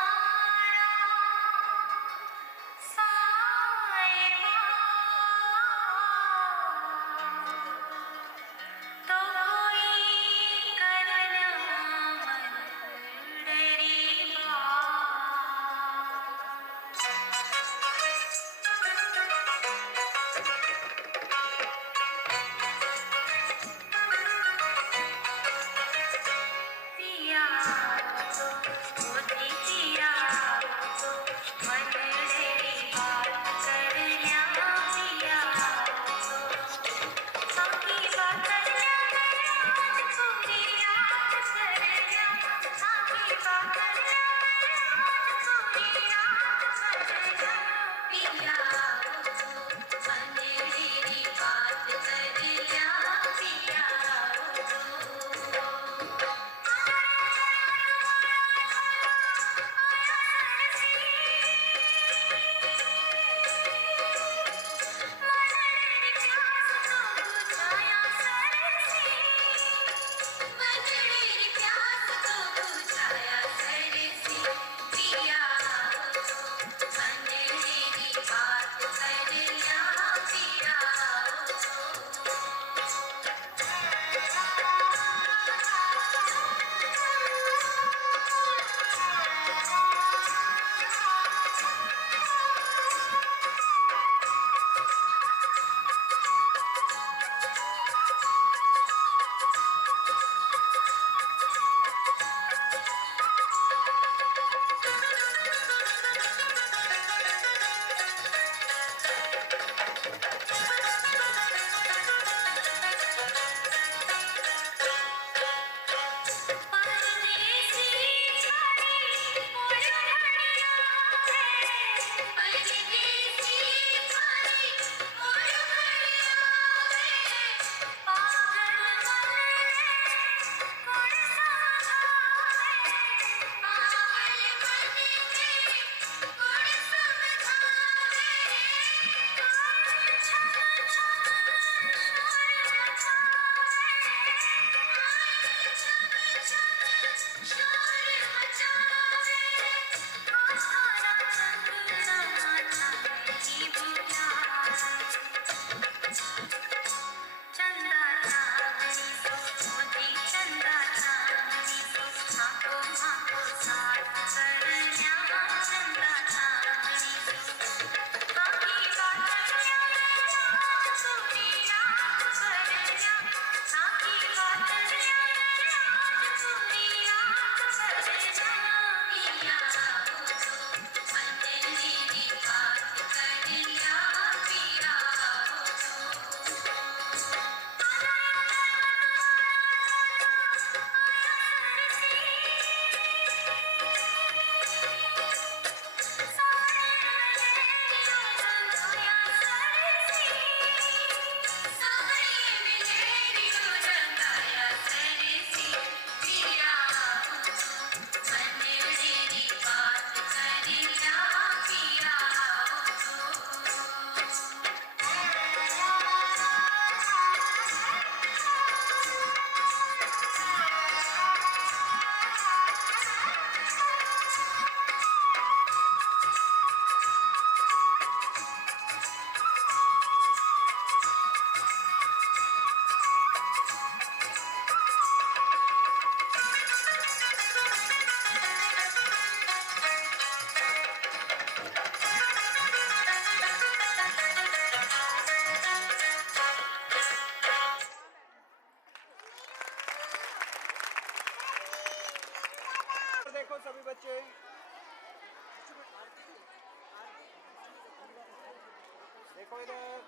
देखो इधर।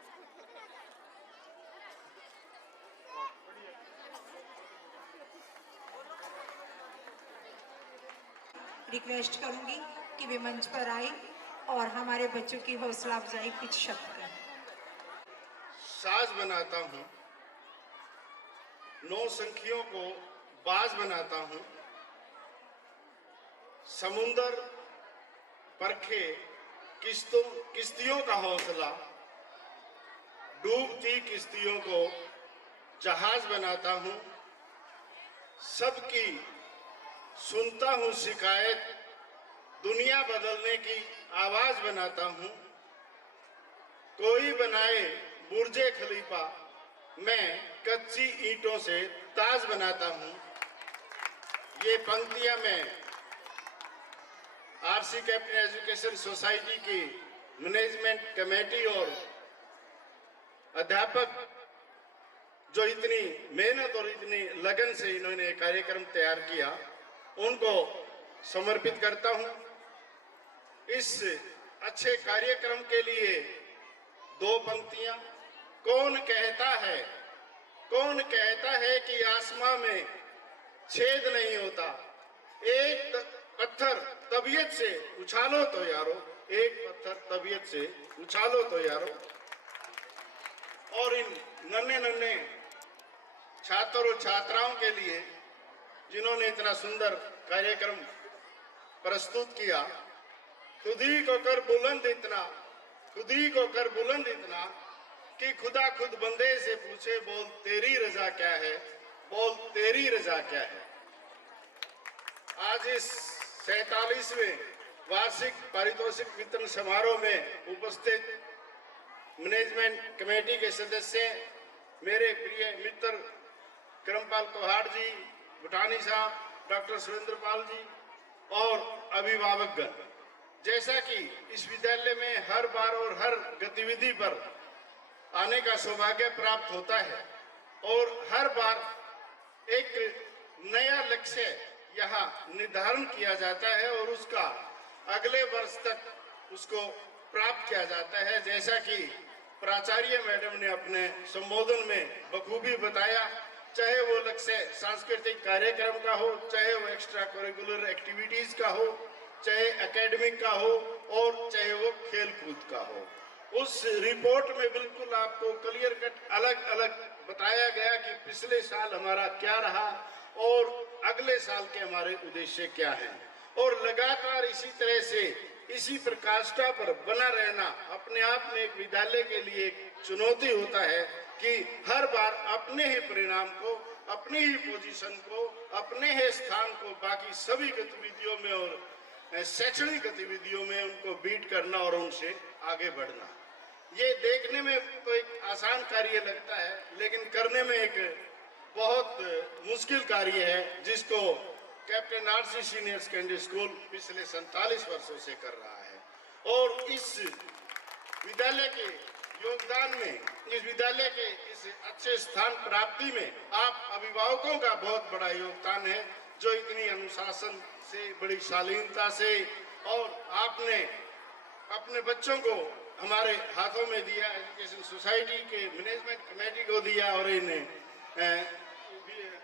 रिक्वेस्ट करूंगी कि वे मंच पर आए और हमारे बच्चों की हौसला अफजाई कुछ शब्द करें। साज बनाता हूँ, नौ संखियों को बाज बनाता हूँ, समुंदर परखे किश्तियों का हौसला, डूबती किश्तियों को जहाज बनाता हूँ, सबकी सुनता हूँ शिकायत, दुनिया बदलने की आवाज बनाता हूँ, कोई बनाए बुर्जे खलीफा, मैं कच्ची ईंटों से ताज बनाता हूँ। ये पंक्तियां मैं आरसी कैप्टन एजुकेशन सोसाइटी की मैनेजमेंट कमेटी और अध्यापक जो इतनी मेहनत और इतनी लगन से इन्होंने कार्यक्रम तैयार किया, उनको समर्पित करता हूं। इस अच्छे कार्यक्रम के लिए दो पंक्तियां। कौन कहता है कि आसमां में छेद नहीं होता, एक पत्थर तबीयत से उछालो तो यारो, एक पत्थर तबीयत से उछालो तो यारो। और इन नन्हे छात्र और छात्राओं के लिए जिन्होंने इतना सुंदर कार्यक्रम प्रस्तुत किया, खुद ही को कर बुलंद इतना कि खुदा खुद बंदे से पूछे, बोल तेरी रजा क्या है, बोल तेरी रजा क्या है। आज इस 47वें वार्षिक पारितोषिक वितरण समारोह में उपस्थित मैनेजमेंट कमेटी के सदस्य, मेरे प्रिय मित्र क्रमपाल कोहाड़ जी, भुटानी साहब, डॉक्टर सुरेंद्र पाल जी और अभिभावकगण, जैसा कि इस विद्यालय में हर बार और हर गतिविधि पर आने का सौभाग्य प्राप्त होता है और हर बार एक नया लक्ष्य यहाँ निर्धारण किया जाता है और उसका अगले वर्ष तक उसको प्राप्त किया जाता है। जैसा कि प्राचार्य मैडम ने अपने संबोधन में बखूबी बताया, चाहे वो लक्ष्य सांस्कृतिक कार्यक्रम का हो, चाहे वो एक्स्ट्रा करिकुलर एक्टिविटीज का हो, चाहे एकेडमिक का हो और चाहे वो खेल कूद का हो। उस रिपोर्ट में बिल्कुल आपको क्लियर कट अलग अलग बताया गया कि पिछले साल हमारा क्या रहा और अगले साल के हमारे उद्देश्य क्या हैं। और लगातार इसी तरह से इसी प्रकाष्ठा पर बना रहना अपने आप में एक विद्यालय के लिए एक चुनौती होता है कि हर बार अपने ही परिणाम को, अपनी ही पोजीशन को, अपने ही स्थान को बाकी सभी गतिविधियों में और शैक्षणिक गतिविधियों में उनको बीट करना और उनसे आगे बढ़ना। ये देखने में तो एक आसान कार्य लगता है, लेकिन करने में एक बहुत मुश्किल कार्य है, जिसको captain RC senior secondary school पिछले 47 वर्षों से कर रहा है। और इस विद्यालय के योगदान में, इस विद्यालय के इस अच्छे स्थान प्राप्ति में आप अभिभावकों का बहुत बड़ा योगदान है, जो इतनी अनुशासन से, बड़ी शालीनता से और आपने अपने बच्चों को हमारे हाथों में दिया, एजुकेशन सोसाइटी के मैनेजमेंट कमेटी को दिया और इन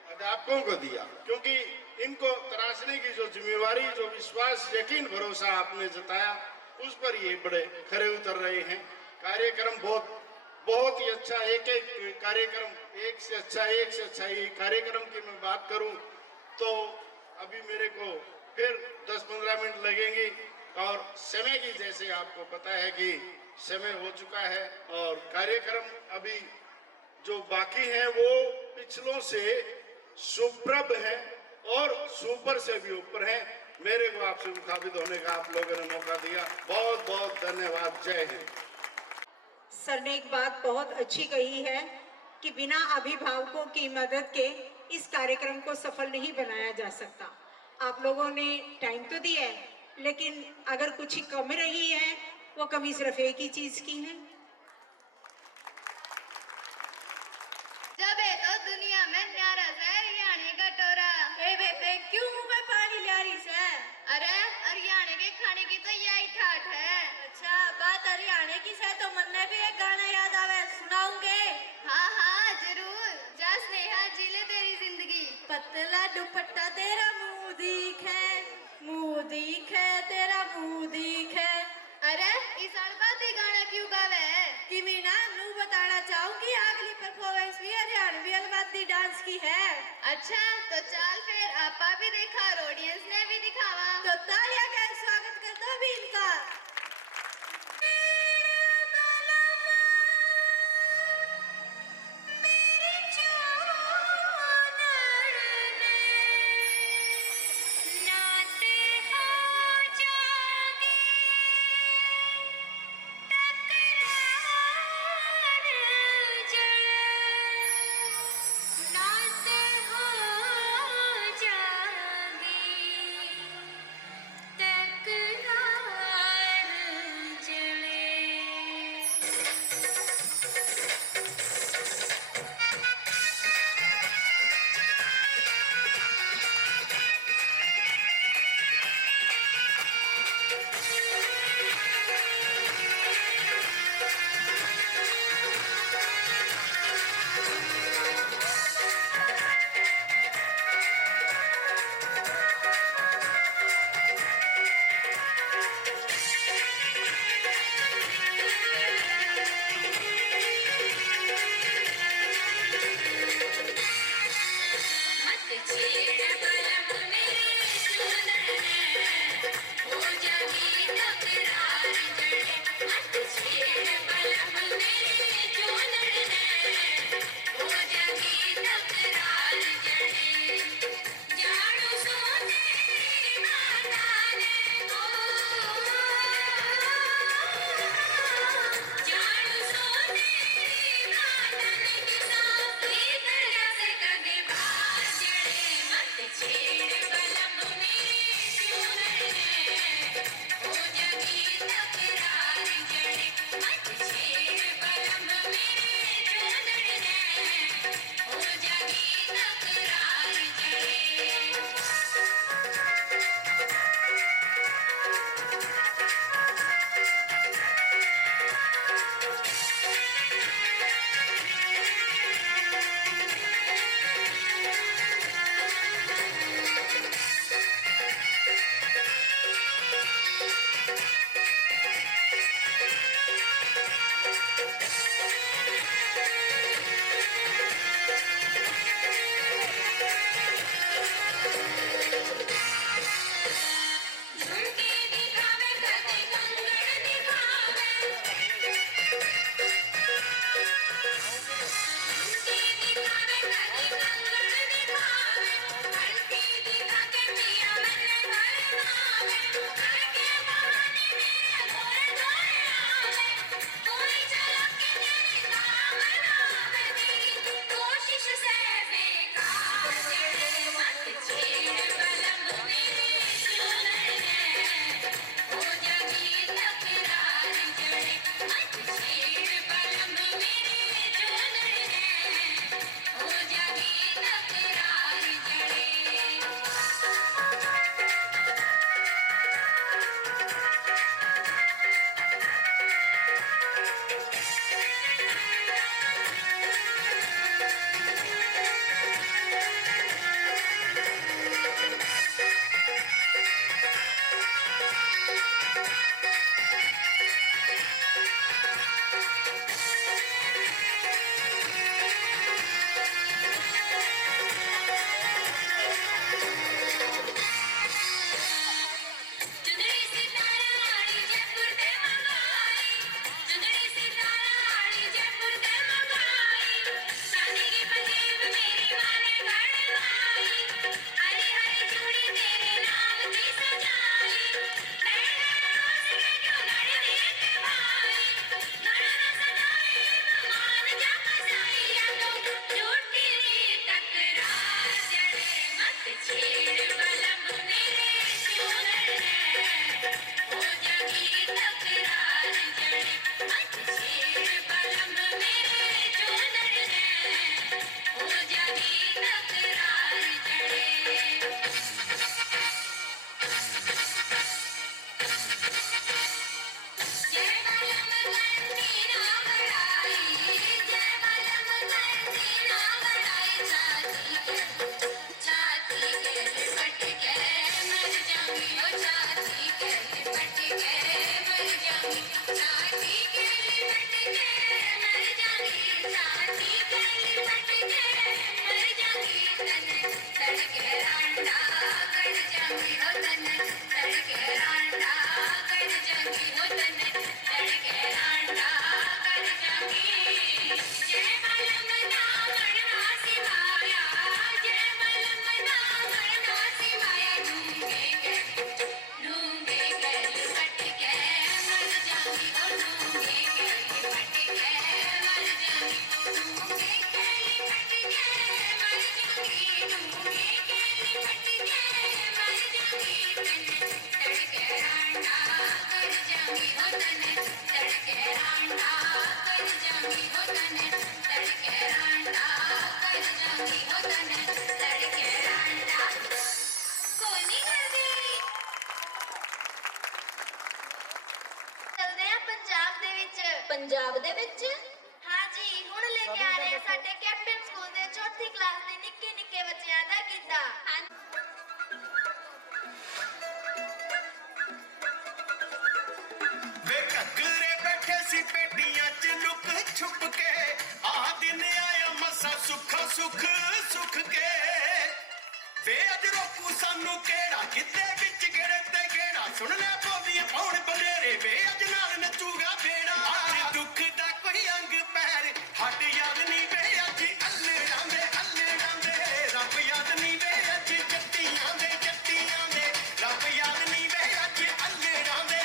अध्यापकों को दिया, क्योंकि इनको तराशने की जो जिम्मेवारी, जो विश्वास, यकीन, भरोसा आपने जताया, उस पर ये बड़े खरे उतर रहे हैं। कार्यक्रम बहुत ही अच्छा, एक एक कार्यक्रम एक से अच्छा ये कार्यक्रम की मैं बात करूं तो अभी मेरे को फिर 10-15 मिनट लगेंगे और समय की, जैसे आपको पता है कि समय हो चुका है और कार्यक्रम अभी जो बाकी है वो पिछलों से सुप्रभ है और सुपर से भी ऊपर है। मेरे को आपसे मुखातिब होने का आप लोगों ने मौका दिया, बहुत बहुत धन्यवाद। जय हिंद। सर ने एक बात बहुत अच्छी कही है कि बिना अभिभावकों की मदद के इस कार्यक्रम को सफल नहीं बनाया जा सकता। आप लोगों ने टाइम तो दिया है, लेकिन अगर कुछ कमी रही है वो कमी सिर्फ एक ही चीज की है। जब है तो दुनिया में न्यारा है हरियाणे का टोरा। ए बेटे क्यों मुंह में पानी ला रही है? अरे हरियाणे के खाने की तो यही ठाठ है। अच्छा, बात हरियाणे गायकी से तो मन में भी एक गाना याद आवे, सुनाऊंगे? हाँ हाँ जरूर, जा स्नेहा जी ले तेरी जिंदगी। पतला दुपट्टा तेरा मुंह दिखे, मुंह दिखे तेरा मुंह दिखे। अरे इस अड़बाती गाना क्यों गावे है? कि मीना नू बताना चाहूंगी अगली परफॉर्मेंस भी हरियाणवी अलमाती डांस की है। अच्छा तो चल फिर आपा भी देखा और ऑडियंस ने भी दिखावा। तो तालियां का स्वागत कर दो भी इनका। तकरार हो तने तड़के रांडा कर जाऊंगी हो तने तड़के रांडा कर जाऊंगी हो तने तड़के रांडा कोई नहीं करदी चलदे आ पंजाब दे विच हाँ जी हुण लेके आ रहे साडे कैप्टन स्कूल दे चौथी क्लास दे निक्के निक्के बच्चियां दा गिद्धा वे घग्गरे बैठे सी पेटियां च लुक छुप के आ दिन आया मसा सुख सुख सुख के वे अज रोकू सानू केड़ा किते विच गेड़े ते गेड़ा सुन ले बोलियां पौड़ बनेरे वे अज नाल नचूगा बेड़ा अज दुख दा कोई अंग पैर हट याद नहीं वे अज अल्ले डांदे रब याद नहीं वे अज जट्टियां दे रब याद नहीं वे अज अल्ले डांदे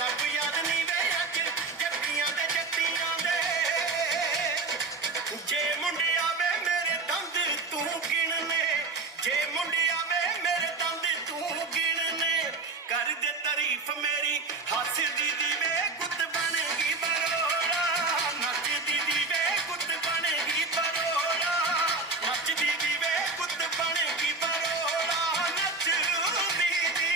रब याद नहीं वे अज जट्टियां दे जे मुंडिया वे मेरे दंद तू गिनने जे मुंडिया वे मेरे दंद तू गिनने कर दे तारीफ मेरी हंस दीदी वे गुत बनेगी बरोड़ा नच दीदी वे गुत बनेगी बरोड़ा नच दीदी वे गुत बनेगी बरोड़ा नच दीदी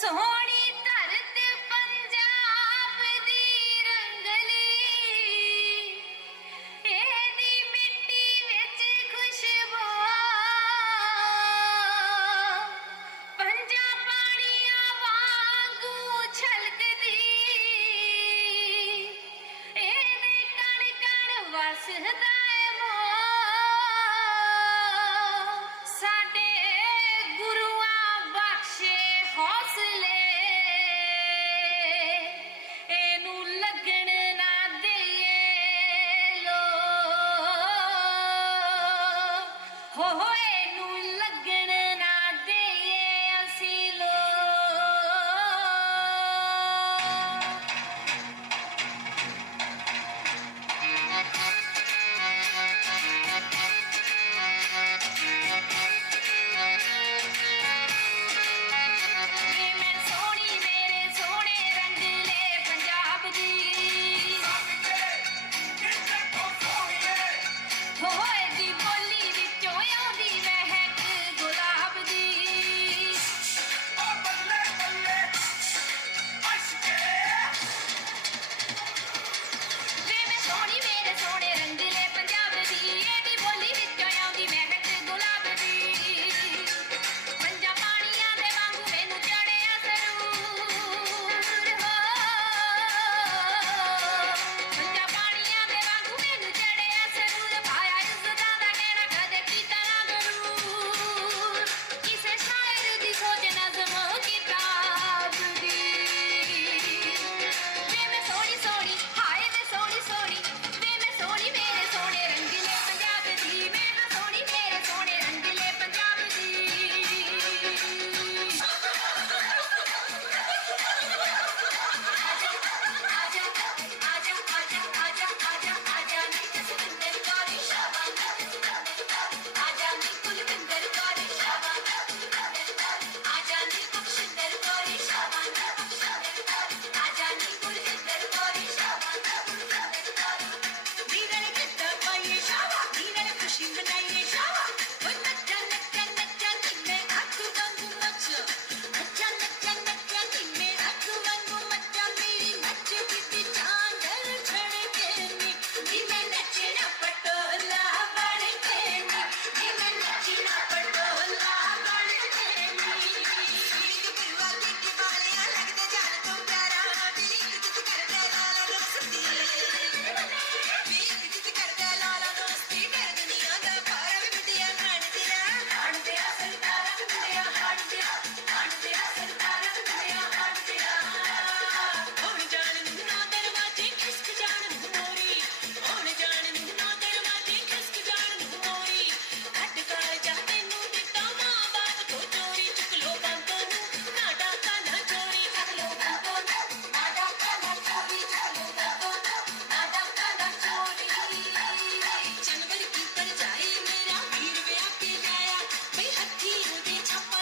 सोहनी धरत पंजाब दी रंगली एदी मिट्टी विच खुशबू पंजा पानियां वांगू छलकदी एदे कण कण वसदा ऐ मोह साडे गुरुआं बख्शे हौसले एनू लगन ना देइए लो हो एनू लगन ना देइए असी लो वे मैं सोहनी मेरे सोहने रंगले पंजाब दी होए दी बोली विचों आउंदी महक गुलाब दी वे मैं सोहनी मेरे सोहने रंगले पंजाब दी एदी बोली विचों आउंदी महक गुलाब दी पंजा पानियां दे वांगू मैनू चढ़िया सरूर हो पंजा पानियां दे वांगू मैनू चढ़िया सरूर पाया इज्जतां दा कहना कदे कीता ना गरूर किसे शायर दी सोच नज़म किताब दी वे मैं सोहनी सोहनी हाय ते सोहनी सोहनी वे मैं सोहनी मेरे सोहने रंगले पंजाब दी मैं हां सोहनी मेरे सोहने रंगले पंजाब दी आजा आजा आजा आजा आजा आजा नी जसविंदर कौर शाबाश आजा नी कुलविंदर कौर शाबाश आजा नी बख्शिंदर कौर शाबाश आजा नी कुलविंदर कौर शाबाश नीरल किद्दा पाइए शाबाश नीरल खुशी मनाइए शाबाश वो नच्चा नच्चा नच्चा नी मैं आंखों वांगू मच्चा नच्चा नच्चा नच्चा नी मैं आंखों वांगू मच्चा मेरी नच दी चांदर छड़के नी मैं नचना पटोला बन के नी मैं नचना पटोला बन के नी गुरुआ देख वालियां लगदे जान तो प्यारा तेरी इज्जत करदे लाला दोस्ती मेरी इज्जत करदे लाला दोस्ती कर दुनिया दा पार बिटिया खान तेरा सरदारा दुनिया हाड़ तेरा सरदारा दुनिया हाड़ तेरा होण जान नू ना दरवाजे खिसक जान नू मोरी होण जान नू ना दरवाजे खिसक जान नू मोरी घट कर जा तैनू दित्ता मां बाप तो चोरी चुक लो बांतों नू ना डाका ना चोरी कर लो बांतों नू ना डाका ना चोरी कर लो बांतों नू ना डाका ना चोरी जनवर की पर जाए मेरा वीर व्या के जाया बई हथी दे छापा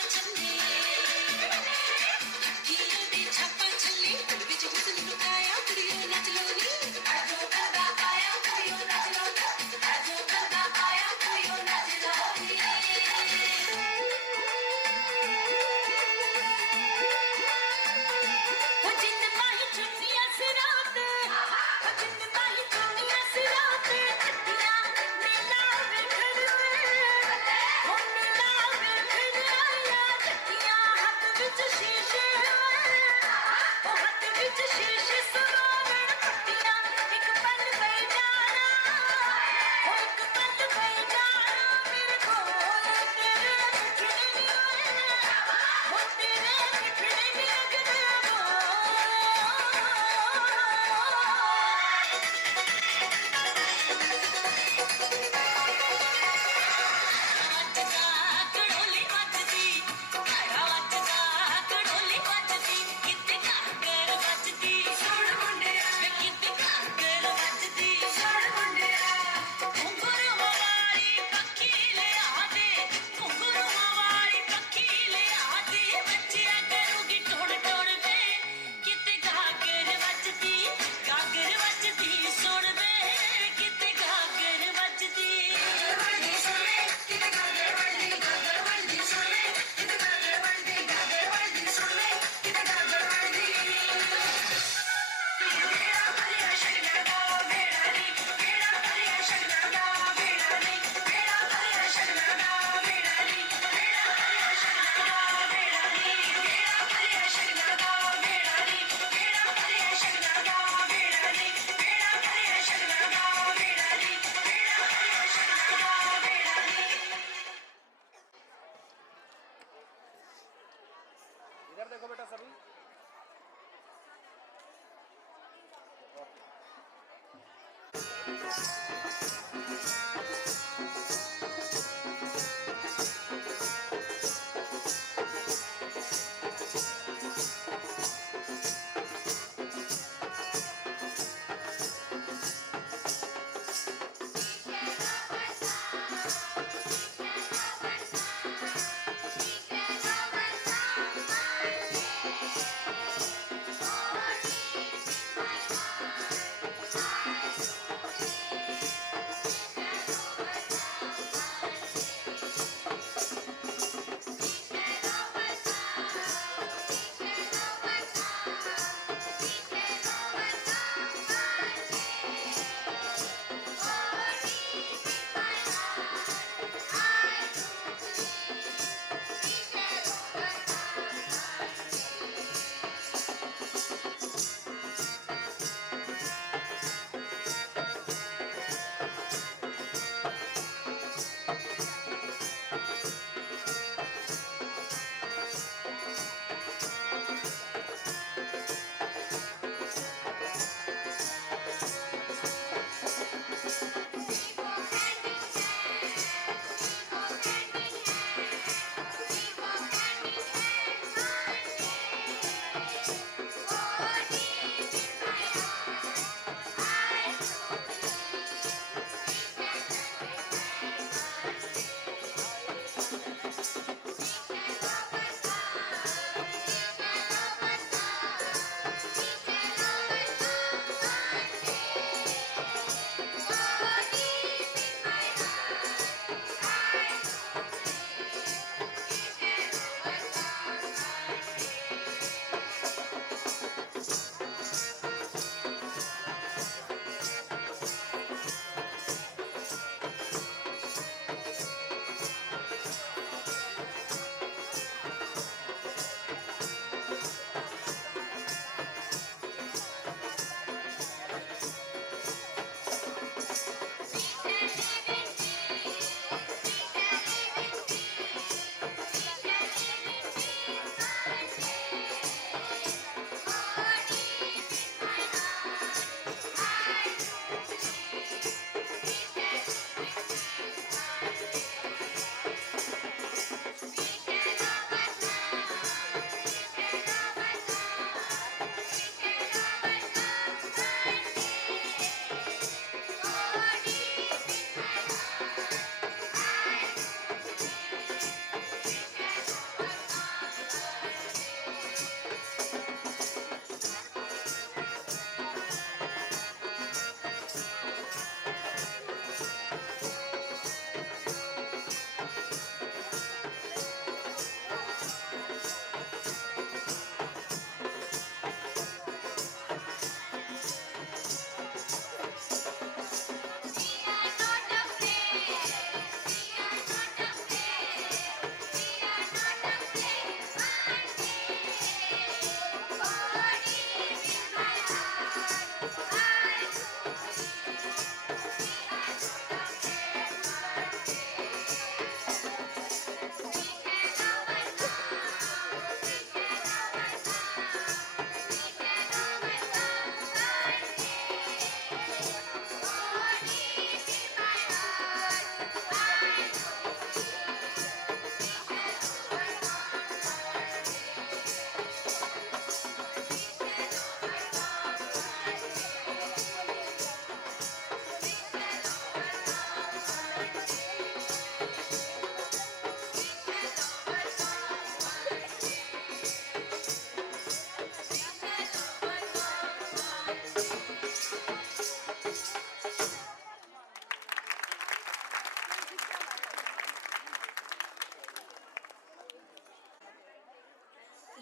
इधर देखो बेटा सभी।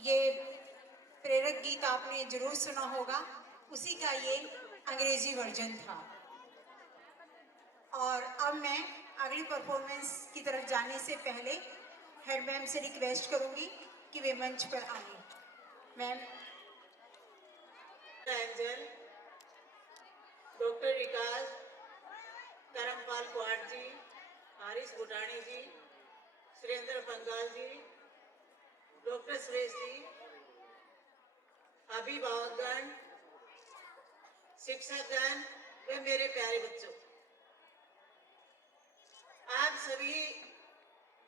ये प्रेरक गीत आपने जरूर सुना होगा, उसी का ये अंग्रेजी वर्जन था। और अब मैं अगली परफॉर्मेंस की तरफ जाने से पहले हेड मैम से रिक्वेस्ट करूंगी कि वे मंच पर आए। मैम। एंजल, डॉक्टर विकास, धर्मपाल कुहाड़ जी, हारिस भूटानी जी, सुरेंद्र बंगाल जी, डॉक्टर सुरेश जी, अभिभावकगण, शिक्षकगण व मेरे प्यारे बच्चों, आप सभी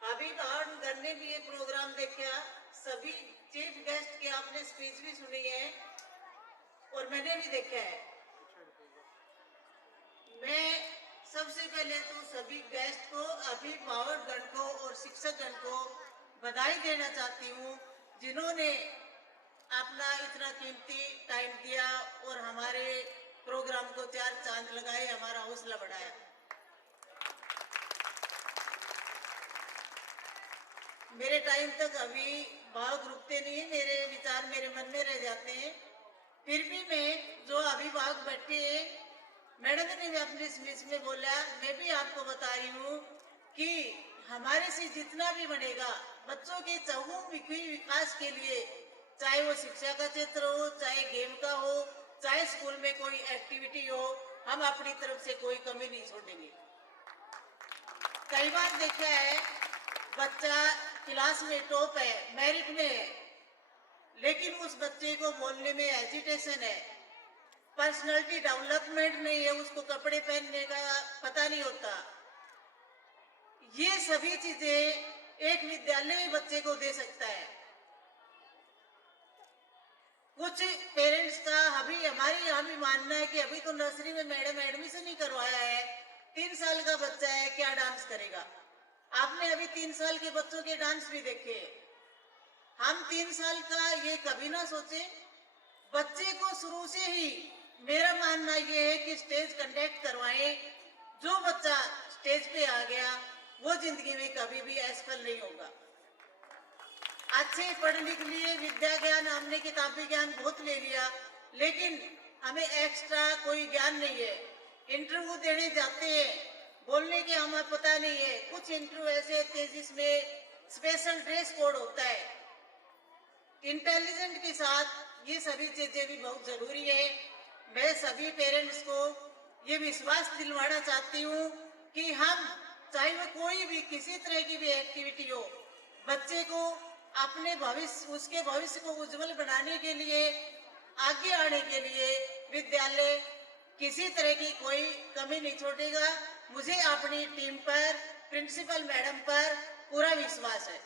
अभिभावक गण ने भी ये प्रोग्राम देखा, सभी चीफ गेस्ट की आपने स्पीच भी सुनी है और मैंने भी देखा है। मैं सबसे पहले तो सभी गेस्ट को, अभिभावक गण को और शिक्षक गण को बधाई देना चाहती हूँ, जिन्होंने अपना इतना कीमती टाइम दिया और हमारे प्रोग्राम को चार चांद लगाए, हमारा हौसला बढ़ाया। मेरे टाइम तक अभी भावुक रुकते नहीं है, मेरे विचार मेरे मन में रह जाते हैं। फिर भी मैं, जो अभिभावक बैठे हैं, मैडम ने भी अपने स्पीच में बोला, मैं भी आपको बता रही हूँ कि हमारे से जितना भी बनेगा बच्चों के चहुमुखी विकास के लिए, चाहे वो शिक्षा का क्षेत्र हो, चाहे गेम का हो, चाहे स्कूल में कोई एक्टिविटी हो, हम अपनी तरफ से कोई कमी नहीं छोड़ेंगे। कई बार देखा है बच्चा क्लास में टॉप है, मेरिट में है, लेकिन उस बच्चे को बोलने में हेजिटेशन है, पर्सनालिटी डेवलपमेंट नहीं है, उसको कपड़े पहनने का पता नहीं होता। ये सभी चीजें एक विद्यालय में बच्चे को दे सकता है। कुछ पेरेंट्स का अभी हमारे यहाँ भी मानना है कि अभी तो नर्सरी में मैडम एडमिशन ही करवाया है, 3 साल का बच्चा है, क्या डांस करेगा। आपने अभी 3 साल के बच्चों के डांस भी देखे। हम 3 साल का ये कभी ना सोचे। बच्चे को शुरू से ही मेरा मानना ये है कि स्टेज कंडक्ट करवाएं। जो बच्चा स्टेज पे आ गया वो जिंदगी में कभी भी असफल नहीं होगा। अच्छे पढ़ लिख लिए, विद्या ज्ञान हमने किताबी ज्ञान बहुत ले लिया, लेकिन हमें एक्स्ट्रा कोई ज्ञान नहीं है। इंटरव्यू देने जाते हैं, बोलने के हमें पता नहीं है। कुछ इंटरव्यू ऐसे होते हैं जिसमें स्पेशल ड्रेस कोड होता है। इंटेलिजेंट के साथ ये सभी चीजें भी बहुत जरूरी है। मैं सभी पेरेंट्स को ये विश्वास दिलवाना चाहती हूँ कि हम, चाहे वो कोई भी किसी तरह की भी एक्टिविटी हो, बच्चे को अपने भविष्य, उसके भविष्य को उज्जवल बनाने के लिए, आगे आने के लिए विद्यालय किसी तरह की कोई कमी नहीं छोड़ेगा। मुझे अपनी टीम पर, प्रिंसिपल मैडम पर पूरा विश्वास है।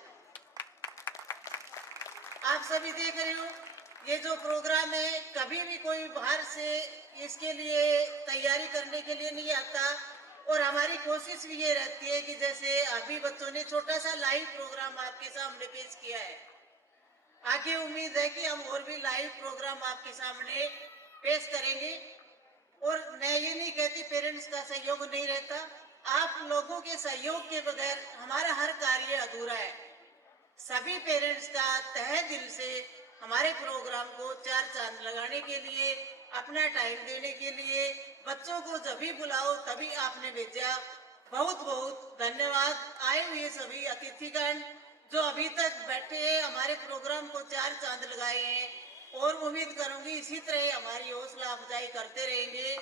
आप सभी देख रहे हो ये जो प्रोग्राम है, कभी भी कोई बाहर से इसके लिए तैयारी करने के लिए नहीं आता, और हमारी कोशिश भी ये रहती है कि जैसे अभी बच्चों ने छोटा सा लाइव प्रोग्राम आपके सामने पेश किया है, आगे उम्मीद है कि हम और भी लाइव प्रोग्राम आपके सामने पेश करेंगे। और मैं ये नहीं कहती पेरेंट्स का सहयोग नहीं रहता, आप लोगों के सहयोग के बगैर हमारा हर कार्य अधूरा है। सभी पेरेंट्स का तहे दिल से हमारे प्रोग्राम को चार चांद लगाने के लिए, अपना टाइम देने के लिए, बच्चों को जब भी बुलाओ तभी आपने भेजा, बहुत बहुत धन्यवाद। आए हुए सभी अतिथिगण जो अभी तक बैठे हैं, हमारे प्रोग्राम को चार चांद लगाए हैं, और उम्मीद करूंगी इसी तरह हमारी हौसला अफजाई करते रहेंगे।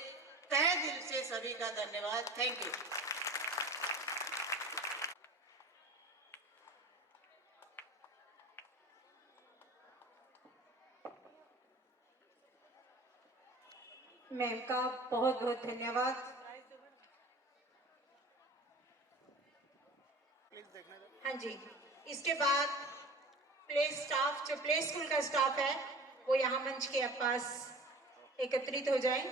तहे दिल से सभी का धन्यवाद। Thank you. मैम का बहुत बहुत धन्यवाद। हाँ जी, इसके बाद प्ले स्टाफ, जो प्ले स्कूल का स्टाफ है, वो यहाँ मंच के पास एकत्रित हो जाएं।